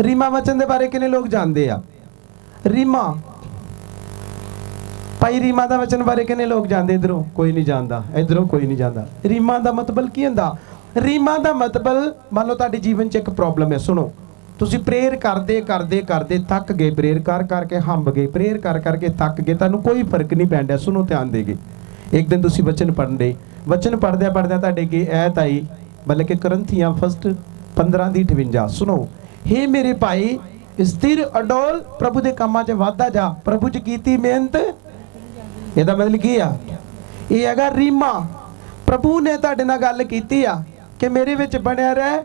रीमा वचन के बारे किन्ने लोग जानते आ? रीमा भाई रीमा का वचन बारे किन्ने लोग जानते? इधरों कोई नहीं जानता, इधरों कोई नहीं जानता। रीमा का मतलब की होंदा? रीमा का मतलब मान लो तुहाडे जीवन च एक प्रॉब्लम है, सुनो, तुसी प्रेयर करते करते करते थक गए, प्रेयर कर करके हंब गए, प्रेयर कर करके थक गए, तुहानू कोई फर्क नहीं पैण दिया। सुनो ध्यान दे के, एक दिन तुसी वचन पढ़न दे, वचन पढ़दे पढ़दे तुहाडे के ऐत आई, मतलब कि करंथियां फस्ट 15:58, सुनो, हे मेरे भाई स्थिर अडोल प्रभु के कामां च वाधा जा, प्रभु च कीती मेहनत। ਇਹਦਾ मतलब की आ? ये हैगा रीमा। प्रभु ने तुहाडे नाल गल कीती आ कि मेरे विच बनया रह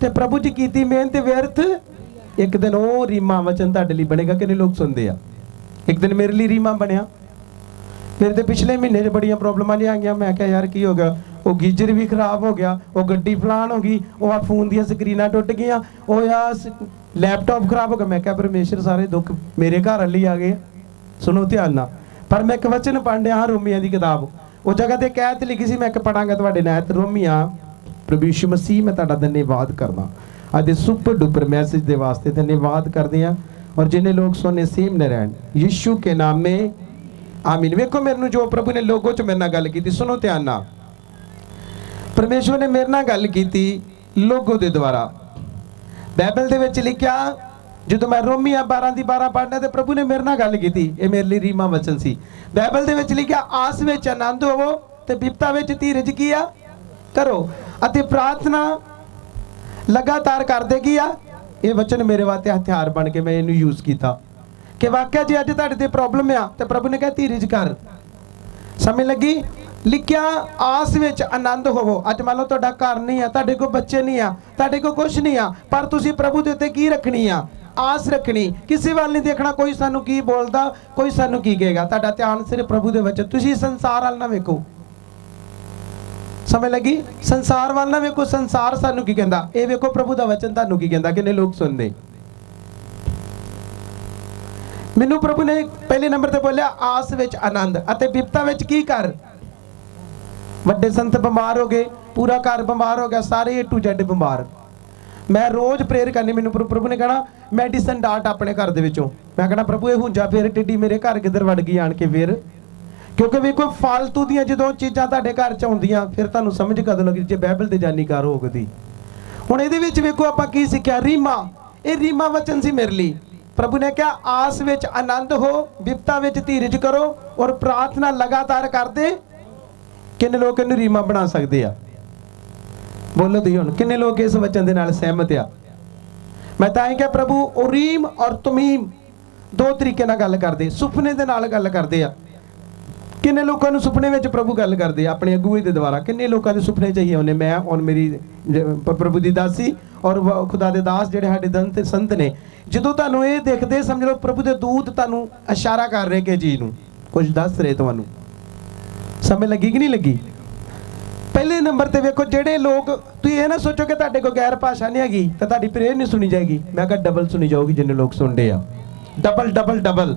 ते प्रभु च कीती मेहनत व्यर्थ। एक दिन वो रीमा वचन तुहाडे लई बनेगा। किन्ने लोग सुनते आ? एक दिन मेरे लिए रीमा बनया। मेरे तो पिछले महीने च बड़ियां प्रॉब्लमां आ गई। मैं क्या यार की हो गया? वो गीजर भी खराब हो गया, वो गड्डी फलान हो गई, वो आ फोन दी स्क्रीनां टुट गई, वो यार लैपटॉप खराब हो गया। मैं क्या परमेश्वर सारे दुख मेरे घर वाली आ गए। सुनो ध्यान नाल। पर मैं एक वचन पढ़ रहा हाँ रोमिया की किताब, उस जगह ते कहत लिखी सी, मैं एक पढ़ांगा तुहाडे नाल रोमिया। प्रभु यीशु मसीह मैं तुहाडा धन्यवाद करना अज सुपर डुपर मैसेज के वास्ते, धन्यवाद करते हैं। और जिन्हें लोग सुने सेम न रहन यीशु के नाम में आमीन। वेखो मेरे जो प्रभु ने लोगों च मेरे नाल गल की, सुनो ध्यान नाल। परमेश्वर ने मेरे नाल गल की लोगों के द्वारा। बाइबल दे विच लिखिया, जो मैं रोमिया 12:12 पढ़ना तो प्रभु ने मेरे नाल गल की, ये मेरे लिए रीमा वचन सी। बाइबल दे विच लिखिया, आस विच आनंद होवो ते विपता विच धीरज किया करो अते प्रार्थना लगातार करदे किया। ये वचन मेरे वास्ते हथियार बन के मैं इनू यूज किया कि वाकई जी अज तुहाडे ते प्रॉब्लम आ तो प्रभु ने कहा धीरज कर। समझ लगी? लिखिया आस विच आनंद होवो। अज मान लो तुहाडा घर नहीं है, तुहाडे कोल बच्चे नहीं आ, तुहाडे कोल कुछ नहीं आ, पर तुसीं प्रभु दे उत्ते की रखनी आ? आस रखनी। किसी वाल नहीं देखना कोई सानू की बोलता, कोई सानू की कहेगा। तुहाडा ध्यान सिर्फ प्रभु दे वचन। तुसीं संसार वाल ना वेखो। समझ लगी? संसार वाल ना वेखो, संसार सानू की कहंदा, ये वेखो प्रभु दा वचन तुहानू की कहंदा। किन्ने लोग सुनदे? मैनू प्रभु ने पहले नंबर ते बोलिया आस विच आनंद अते विपता विच की कर। वड्डे संत बीमार हो गए, पूरा घर बीमार हो गया, सारे A to Z बीमार। मैं रोज प्रेयर करनी, मैनू प्रभु ने कहना मैडिसन डाट अपने घर दे विचों। मैं कहना प्रभु ये हुंजा फिर टिड्डी मेरे घर किधर वड़ गई आण के फिर। क्योंकि वे कोई फालतू दी जो चीज़ां तुहाडे घर च आउंदियां फिर तुहानू समझ कदों लगी जे बाइबल ते जानीकार होगदी। हुण इहदे विच वेखो आपां की सिੱਖਿਆ? रीमा। ये रीमा वचन सी मेरे लिए। प्रभु ने कहा आस विच आनंद हो, विपता विच धीरज करो और प्रार्थना लगातार करदे। किन्ने लोग इहनू रीमा बना सकदे आ? बोलो दी हुण किन्ने लोग इस वचन दे नाल सहमत आ? मैं तां क्या प्रभु उरीम और तुमीम दो तरीके नाल गल करदे, सुपने दे नाल गल करदे आ। किन्ने लोगों को सुपने में प्रभु गल करदे अपने अगुए के द्वारा? किन्ने लोगों के सुपने चाहिए उन्हें? मैं और मेरी प्रभु की दासी और खुदा दे दास जिहड़े साडे दंत संत ने, जदों तुहानू ये देखदे समझ लो प्रभु के दूत तुहानू इशारा कर रहे कि जी नू कुछ दस रहे। तुहानू समझ लगी कि नहीं लगी? पहले नंबर ते वेखो जेडे लोग, तुसीं ये ना सोचो कि तुहाडे कोल गैर भाषा नहीं हैगी तो तुहाडी प्रेयर नहीं सुनी जाएगी। मैं कहा डबल सुनी जाऊगी जिन्ने लोग सुनते आ। Double double double.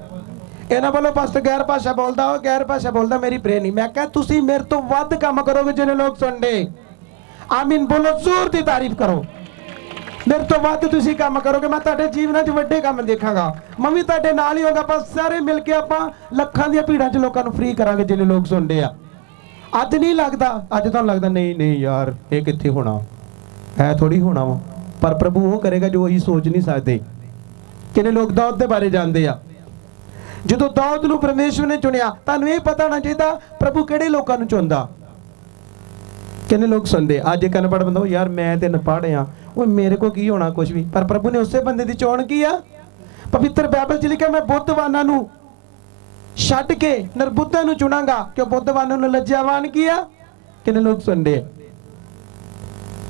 इन्हां वालों पास्टर गैर भाषा बोलदा, हो गैर भाषा बोलदा, मेरी प्रेयर नहीं। मैं कहा तुसीं मेरे तो वध काम करोगे जिन्ने लोग सुनते। आमीन बोलो, जोर दी तारीफ करो। मेरे तो वध तुसीं काम करोगे, मैं तुहाडे जीवन च वड्डे काम देखांगा। मैं भी तुहाडे नाल ही होगा, बस सारे मिल के आपां लखां दी भीड़ां च लोकां नूं फ्री करांगे जिन्ने लोग सुनते आ। अज नहीं लगता, अज तो लगता नहीं नहीं यार ये कित्थे होना है, थोड़ी होना वा। पर प्रभु वो करेगा जो असीं सोच नहीं सकते। किन्ने लोग दाऊद के बारे जानते आ? जो दाऊद नूं परमेश्वर ने चुनिया, तुहानूं ये पता होना चाहिए प्रभु किहड़े लोकां नूं चुनदा। किन्ने लोग सुनते? अज एक अनपढ़ बंदा, यार मैं तो अनपढ़ हाँ, वो मेरे को की होना कुछ भी। पर प्रभु ने उस बंदे की चोण की आ। पवित्र बाइबल च लिखा मैं बुद्धवानां नूं छड्ड के निर्बुद्धां नूं चुनांगा, क्यों बुद्धवानां नूं लज्जावान किया। किन्ने लोग सुनते?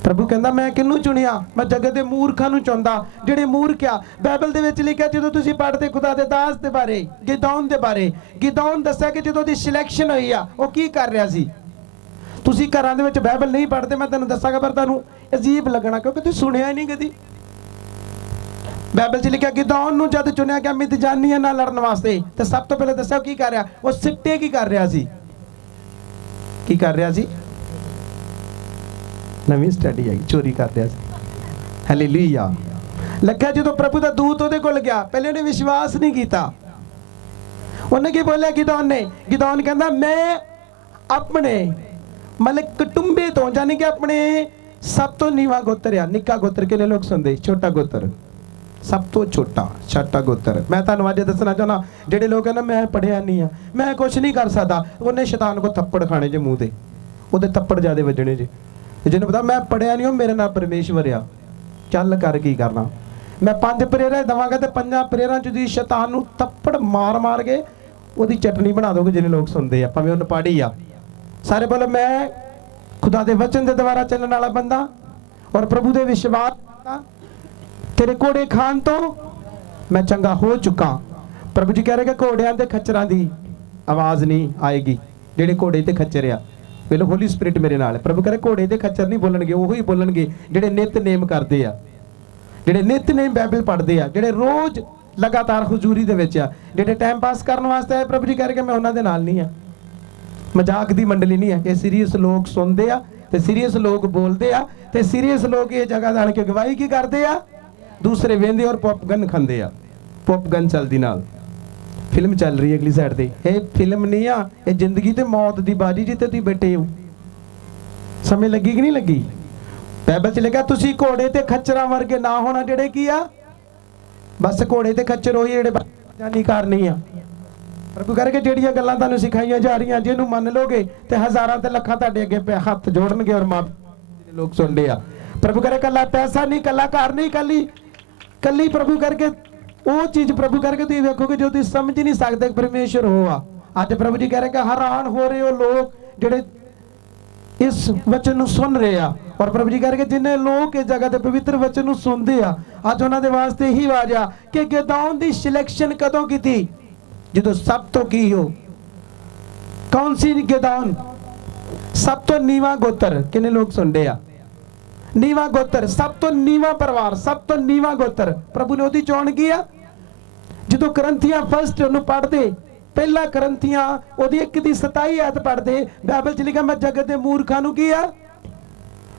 प्रभु कहंदा मैं किन्नू चुनिया? मैं जगत के मूर्खां नूं चुनदा, जिहड़े मूर्ख आ। बाइबल दे विच लिखिआ जदों तुसीं पढ़दे खुदा दे दास दे बारे, गिदौन दे बारे, गिदौन दस्सिआ कि जदों दी सिलैक्शन होई आ वो की कर रिहा सी। तुसीं घरां दे विच बाइबल नहीं पढ़दे, मैं तुहानूं दस्सांगा, पर तुहानूं अजीब लगना क्योंकि तुसीं सुनिआ ही नहीं कदी। बाइबल च लिखिआ गिदौन नूं जद चुनिआ गया मिद्यानियां नाल लड़न वास्ते, ते सब तो पहले दस्सिआ की कर रिहा? वो सिੱਟੇ की कर रिहा सी? की कर रिहा सी? नवीं स्टडी आई, चोरी कर रहा। हालेलुया। ਲੱਗਿਆ ਜਦੋਂ ਪ੍ਰਭੂ ਦਾ ਦੂਤ ਉਹਦੇ ਕੋਲ ਗਿਆ, ਪਹਿਲੇ ਉਹਨੇ ਵਿਸ਼ਵਾਸ ਨਹੀਂ ਕੀਤਾ। ਉਹਨੇ ਕੀ ਬੋਲਿਆ ਗਿਦੌਨ ਨੇ? ਗਿਦੌਨ ਕਹਿੰਦਾ ਮੈਂ ਆਪਣੇ ਮਤਲਬ ਕੁਟੁੰਬੇ ਤੋਂ, ਜਾਨੀ ਕਿ ਆਪਣੇ ਸਭ ਤੋਂ ਨੀਵਾਂ ਗੋਤਰ ਆ। ਨਿੱਕਾ ਗੋਤਰ ਕਿਹਨੇ ਲੋਕ ਸੁਣਦੇ? ਛੋਟਾ ਗੋਤਰ, ਸਭ ਤੋਂ ਛੋਟਾ ਗੋਤਰ। ਮੈਂ ਤੁਹਾਨੂੰ ਅੱਜ ਦੱਸਣਾ ਚਾਹੁੰਦਾ, ਜਿਹੜੇ ਲੋਕ ਕਹਿੰਦੇ ਮੈਂ ਪੜਿਆ ਨਹੀਂ ਆ, ਮੈਂ ਕੁਝ ਨਹੀਂ ਕਰ ਸਕਦਾ, ਉਹਨੇ ਸ਼ੈਤਾਨ ਕੋ ਥੱਪੜ ਖਾਣੇ ਜੇ ਮੂੰਹ ਤੇ, ਉਹਦੇ ਥੱਪੜ ਜ਼ਿਆਦਾ ਵੱਜਣੇ ਜੇ। ਜਿਹਨੂੰ ਪਤਾ ਮੈਂ ਪੜਿਆ ਨਹੀਂ, ਉਹ ਮੇਰੇ ਨਾਲ ਪਰਮੇਸ਼ਵਰ ਆ, ਚੱਲ ਕਰ ਕੀ ਕਰਨਾ। ਮੈਂ 5 ਪ੍ਰੇਰਾਂ ਦੇਵਾਂਗਾ ਤੇ 5 ਪ੍ਰੇਰਾਂ ਚ ਦੀ ਸ਼ੈਤਾਨ ਨੂੰ ਥੱਪੜ ਮਾਰ ਮਾਰ ਕੇ ਉਹਦੀ ਚਟਨੀ ਬਣਾ ਦੋਗੇ। ਜਿਹਨੇ ਲੋਕ ਸੁਣਦੇ ਆ, ਭਾਵੇਂ ਉਹਨੂੰ ਪੜ੍ਹੀ ਆ। ਸਾਰੇ ਬੋਲੋ ਮੈਂ ਖੁਦਾ ਦੇ ਵਚਨ ਦੇ ਦੁਆਰਾ ਚੱਲਣ ਵਾਲਾ ਬੰਦਾ ਔਰ ਪ੍ਰਭੂ ਦੇ ਵਿਸ਼ਵਾਸ, ਤੇਰੇ ਘੋੜੇ ਖਾਣ ਤੋਂ ਮੈਂ ਚੰਗਾ ਹੋ ਚੁੱਕਾ। ਪ੍ਰਭੂ ਜੀ ਕਹਿ ਰਹੇ ਕਿ ਘੋੜਿਆਂ ਤੇ ਖੱਚਰਾਂ ਦੀ ਆਵਾਜ਼ ਨਹੀਂ ਆਏਗੀ, ਜਿਹੜੇ ਘੋੜੇ ਤੇ ਖੱਚਰ ਆ। ਵੇਲੋ ਹੋਲੀ ਸਪਿਰਿਟ ਮੇਰੇ ਨਾਲ। ਪ੍ਰਭੂ ਕਹ ਰਹੇ ਘੋੜੇ ਤੇ ਖੱਚਰ ਨਹੀਂ ਬੋਲਣਗੇ, ਉਹੀ ਬੋਲਣਗੇ ਜਿਹੜੇ ਨਿਤਨੇਮ ਕਰਦੇ ਆ, ਜਿਹੜੇ ਨਿਤਨੇਮ ਬਾਈਬਲ ਪੜ੍ਹਦੇ ਆ, ਜਿਹੜੇ ਰੋਜ਼ ਲਗਾਤਾਰ ਹਜ਼ੂਰੀ ਦੇ ਵਿੱਚ ਆ, ਜਿਹੜੇ ਟਾਈਮ ਪਾਸ ਕਰਨ ਵਾਸਤੇ ਆਏ। ਪ੍ਰਭੂ ਜੀ ਕਹਿ ਰਹੇ ਕਿ ਮੈਂ ਉਹਨਾਂ ਦੇ ਨਾਲ ਨਹੀਂ ਆ, ਮਜ਼ਾਕ ਦੀ ਮੰਡਲੀ ਨਹੀਂ ਹੈ। ਇਹ ਸੀਰੀਅਸ ਲੋਕ ਸੁਣਦੇ ਆ ਤੇ ਸੀਰੀਅਸ ਲੋਕ ਬੋਲਦੇ ਆ ਤੇ ਸੀਰੀਅਸ ਲੋਕ ਇਹ ਜਗ੍ਹਾ ਜਾਣ ਕੇ ਗਵਾਹੀ ਕੀ ਕਰਦੇ ਆ? ਦੂਸਰੇ ਵੇਂਦੇ ਔਰ ਪੌਪਗਨ ਖਾਂਦੇ ਆ। ਪੌਪਗਨ ਚੱਲਦੀ ਨਾਲ ਫਿਲਮ ਚੱਲ ਰਹੀ ਹੈ ਅਗਲੀ ਸਾਈਡ ਤੇ। ਇਹ ਫਿਲਮ ਨਹੀਂ ਆ, ਇਹ ਜ਼ਿੰਦਗੀ ਤੇ ਮੌਤ ਦੀ ਬਾਜੀ ਜਿੱਤੇ ਤੁਸੀਂ ਬੈਠੇ ਹੋ। ਸਮਝ ਲੱਗੀ ਕਿ ਨਹੀਂ ਲੱਗੀ? ਬਾਈਬਲ ਚ ਲਿਖਿਆ ਤੁਸੀਂ ਘੋੜੇ ਤੇ ਖੱਚਰਾਂ ਵਰਗੇ ਨਾ ਹੋਣਾ, ਜਿਹੜੇ ਕੀ ਆ? ਬਸ ਘੋੜੇ ਤੇ ਖੱਚਰ ਉਹੀ ਜਿਹੜੇ ਜਾਨੀ ਕਾਰਨੀ ਆ। ਪ੍ਰਭੂ ਕਰਕੇ ਜਿਹੜੀਆਂ ਗੱਲਾਂ ਤੁਹਾਨੂੰ ਸਿਖਾਈਆਂ ਜਾ ਰਹੀਆਂ, ਜਿਹਨੂੰ ਮੰਨ ਲੋਗੇ ਤੇ ਹਜ਼ਾਰਾਂ ਤੇ ਲੱਖਾਂ ਤੁਹਾਡੇ ਅੱਗੇ ਹੱਥ ਜੋੜਨਗੇ ਔਰ ਮਾਂ ਲੋਕ ਸੁਣਦੇ ਆ। ਪ੍ਰਭੂ ਕਰੇ ਕੱਲਾ ਪੈਸਾ ਨਹੀਂ, ਕੱਲਾ ਘਰ ਨਹੀਂ, ਕੱਲੀ ਪ੍ਰਭੂ ਕਰਕੇ ਉਹ ਚੀਜ਼ ਪ੍ਰਭੂ ਕਰਕੇ ਤੁਸੀਂ ਵੇਖੋਗੇ ਜੋ ਤੁਸੀਂ ਸਮਝ ਨਹੀਂ ਸਕਦੇ ਪਰਮੇਸ਼ਰ ਹੋ ਆ। ਅੱਜ ਪ੍ਰਭੂ ਜੀ ਕਹਿ ਰਹੇ ਕਿ ਹੈਰਾਨ ਹੋ ਰਹੇ ਹੋ ਲੋਕ ਜਿਹੜੇ ਇਸ ਵਚਨ ਨੂੰ ਸੁਣ ਰਹੇ ਆ। ਔਰ ਪ੍ਰਭੂ ਜੀ ਕਹਿ ਰਹੇ ਕਿ ਜਿੰਨੇ ਲੋਕ ਇਸ ਜਗ੍ਹਾ ਤੇ ਪਵਿੱਤਰ ਵਚਨ ਨੂੰ ਸੁਣਦੇ ਆ, ਅੱਜ ਉਹਨਾਂ ਦੇ ਵਾਸਤੇ ਇਹੀ ਆਵਾਜ਼ ਆ ਕਿ ਗਿਦੌਨ ਦੀ ਸਿਲੈਕਸ਼ਨ ਕਦੋਂ ਕੀਤੀ? ਜਦੋਂ ਸਭ ਤੋਂ ਕੀ ਹੋ? ਕੌਣ ਸੀ ਗਿਦੌਨ? ਸਭ ਤੋਂ ਨੀਵਾਂ ਗੋਤਰ। ਕਿੰਨੇ ਲੋਕ ਸੁਣਦੇ ਆ? ਨੀਵਾਂ ਗੋਤਰ, ਸਭ ਤੋਂ ਨੀਵਾਂ ਪਰਿਵਾਰ, ਸਭ ਤੋਂ ਨੀਵਾਂ ਗੋਤਰ। ਪ੍ਰਭੂ ਨੇ ਉਹਦੀ ਚੋਣ ਕੀ ਆ? ਜਦੋਂ ਕਰੰਥੀਆਂ ਫਸਟ ਉਹਨੂੰ ਪੜ੍ਹਦੇ, ਪਹਿਲਾ ਕਰੰਥੀਆਂ ਉਹਦੀ 1:27 ਆਇਤ ਪੜ੍ਹਦੇ, ਬਾਈਬਲ ਚ ਲਿਖਿਆ ਮੈਂ ਜਗਤ ਦੇ ਮੂਰਖਾਂ ਨੂੰ ਕੀ ਆ?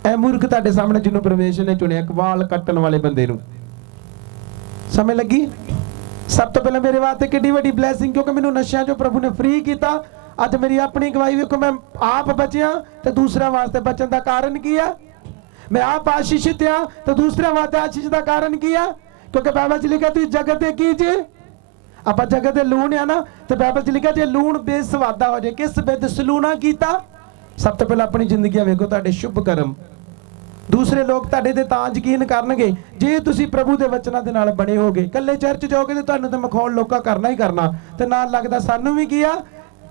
ਇਹ ਮੂਰਖ ਤੁਹਾਡੇ ਸਾਹਮਣੇ ਜਿਹਨੂੰ ਪਰਮੇਸ਼ਰ ਨੇ ਚੁਣਿਆ, ਵਾਲ ਕੱਟਣ ਵਾਲੇ ਬੰਦੇ ਨੂੰ। ਸਮਝ ਲੱਗੀ? ਸਭ ਤੋਂ ਪਹਿਲਾਂ ਮੇਰੇ ਵਾਸਤੇ ਕਿੰਨੀ ਵੱਡੀ ਬਲੈਸਿੰਗ, ਕਿਉਂਕਿ ਮੈਨੂੰ ਨਸ਼ਿਆਂ ਚੋਂ ਪ੍ਰਭੂ ਨੇ ਫ੍ਰੀ ਕੀਤਾ। ਅੱਜ ਮੇਰੀ ਆਪਣੀ ਗਵਾਹੀ ਵੇਖੋ, ਮੈਂ ਆਪ ਬਚਿਆ ਤੇ ਦੂਸਰਿਆਂ ਵਾਸਤੇ ਬਚਣ ਦਾ ਕਾਰਨ ਕੀ ਆ? ਮੈਂ ਆਪ ਆਸ਼ੀਸ਼ਿਤ ਆ ਤੇ ਦੂਸਰਿਆਂ ਵਾਸਤੇ ਆਸ਼ੀਸ਼ ਦਾ ਕਾਰਨ ਕੀ ਆ? ਕਿਉਂਕਿ ਬਾਈਬਲ ਚ ਲਿਖਿਆ ਤੁਸੀਂ ਜਗਤ ਦੇ ਕੀ ਜੇ? ਆਪਾਂ ਜਗਤ ਦੇ ਲੂਣ ਆ ਨਾ, ਤੇ ਬਾਈਬਲ ਚ ਲਿਖਿਆ ਜੇ ਲੂਣ ਬੇਸਵਾਦਾ ਹੋ ਜਾਏ, ਕਿਸ ਬਿਦ ਸਲੂਣਾ ਕੀਤਾ? ਸਭ ਤੋਂ ਪਹਿਲਾਂ ਆਪਣੀ ਜ਼ਿੰਦਗੀ ਵੇਖੋ, ਤੁਹਾਡੇ ਸ਼ੁਭ ਕਰਮ। ਦੂਸਰੇ ਲੋਕ ਤੁਹਾਡੇ ਤੇ ਤਾਂ ਯਕੀਨ ਕਰਨਗੇ ਜੇ ਤੁਸੀਂ ਪ੍ਰਭੂ ਦੇ ਵਚਨਾਂ ਦੇ ਨਾਲ ਬਣੇ ਹੋਗੇ। ਕੱਲੇ ਚਰਚ ਜਾਓਗੇ ਤੇ ਤੁਹਾਨੂੰ ਤੇ ਮਖੌਲ ਲੋਕਾਂ ਕਰਨਾ ਹੀ ਕਰਨਾ, ਤੇ ਨਾਲ ਲੱਗਦਾ ਸਾਨੂੰ ਵੀ ਕੀ ਆ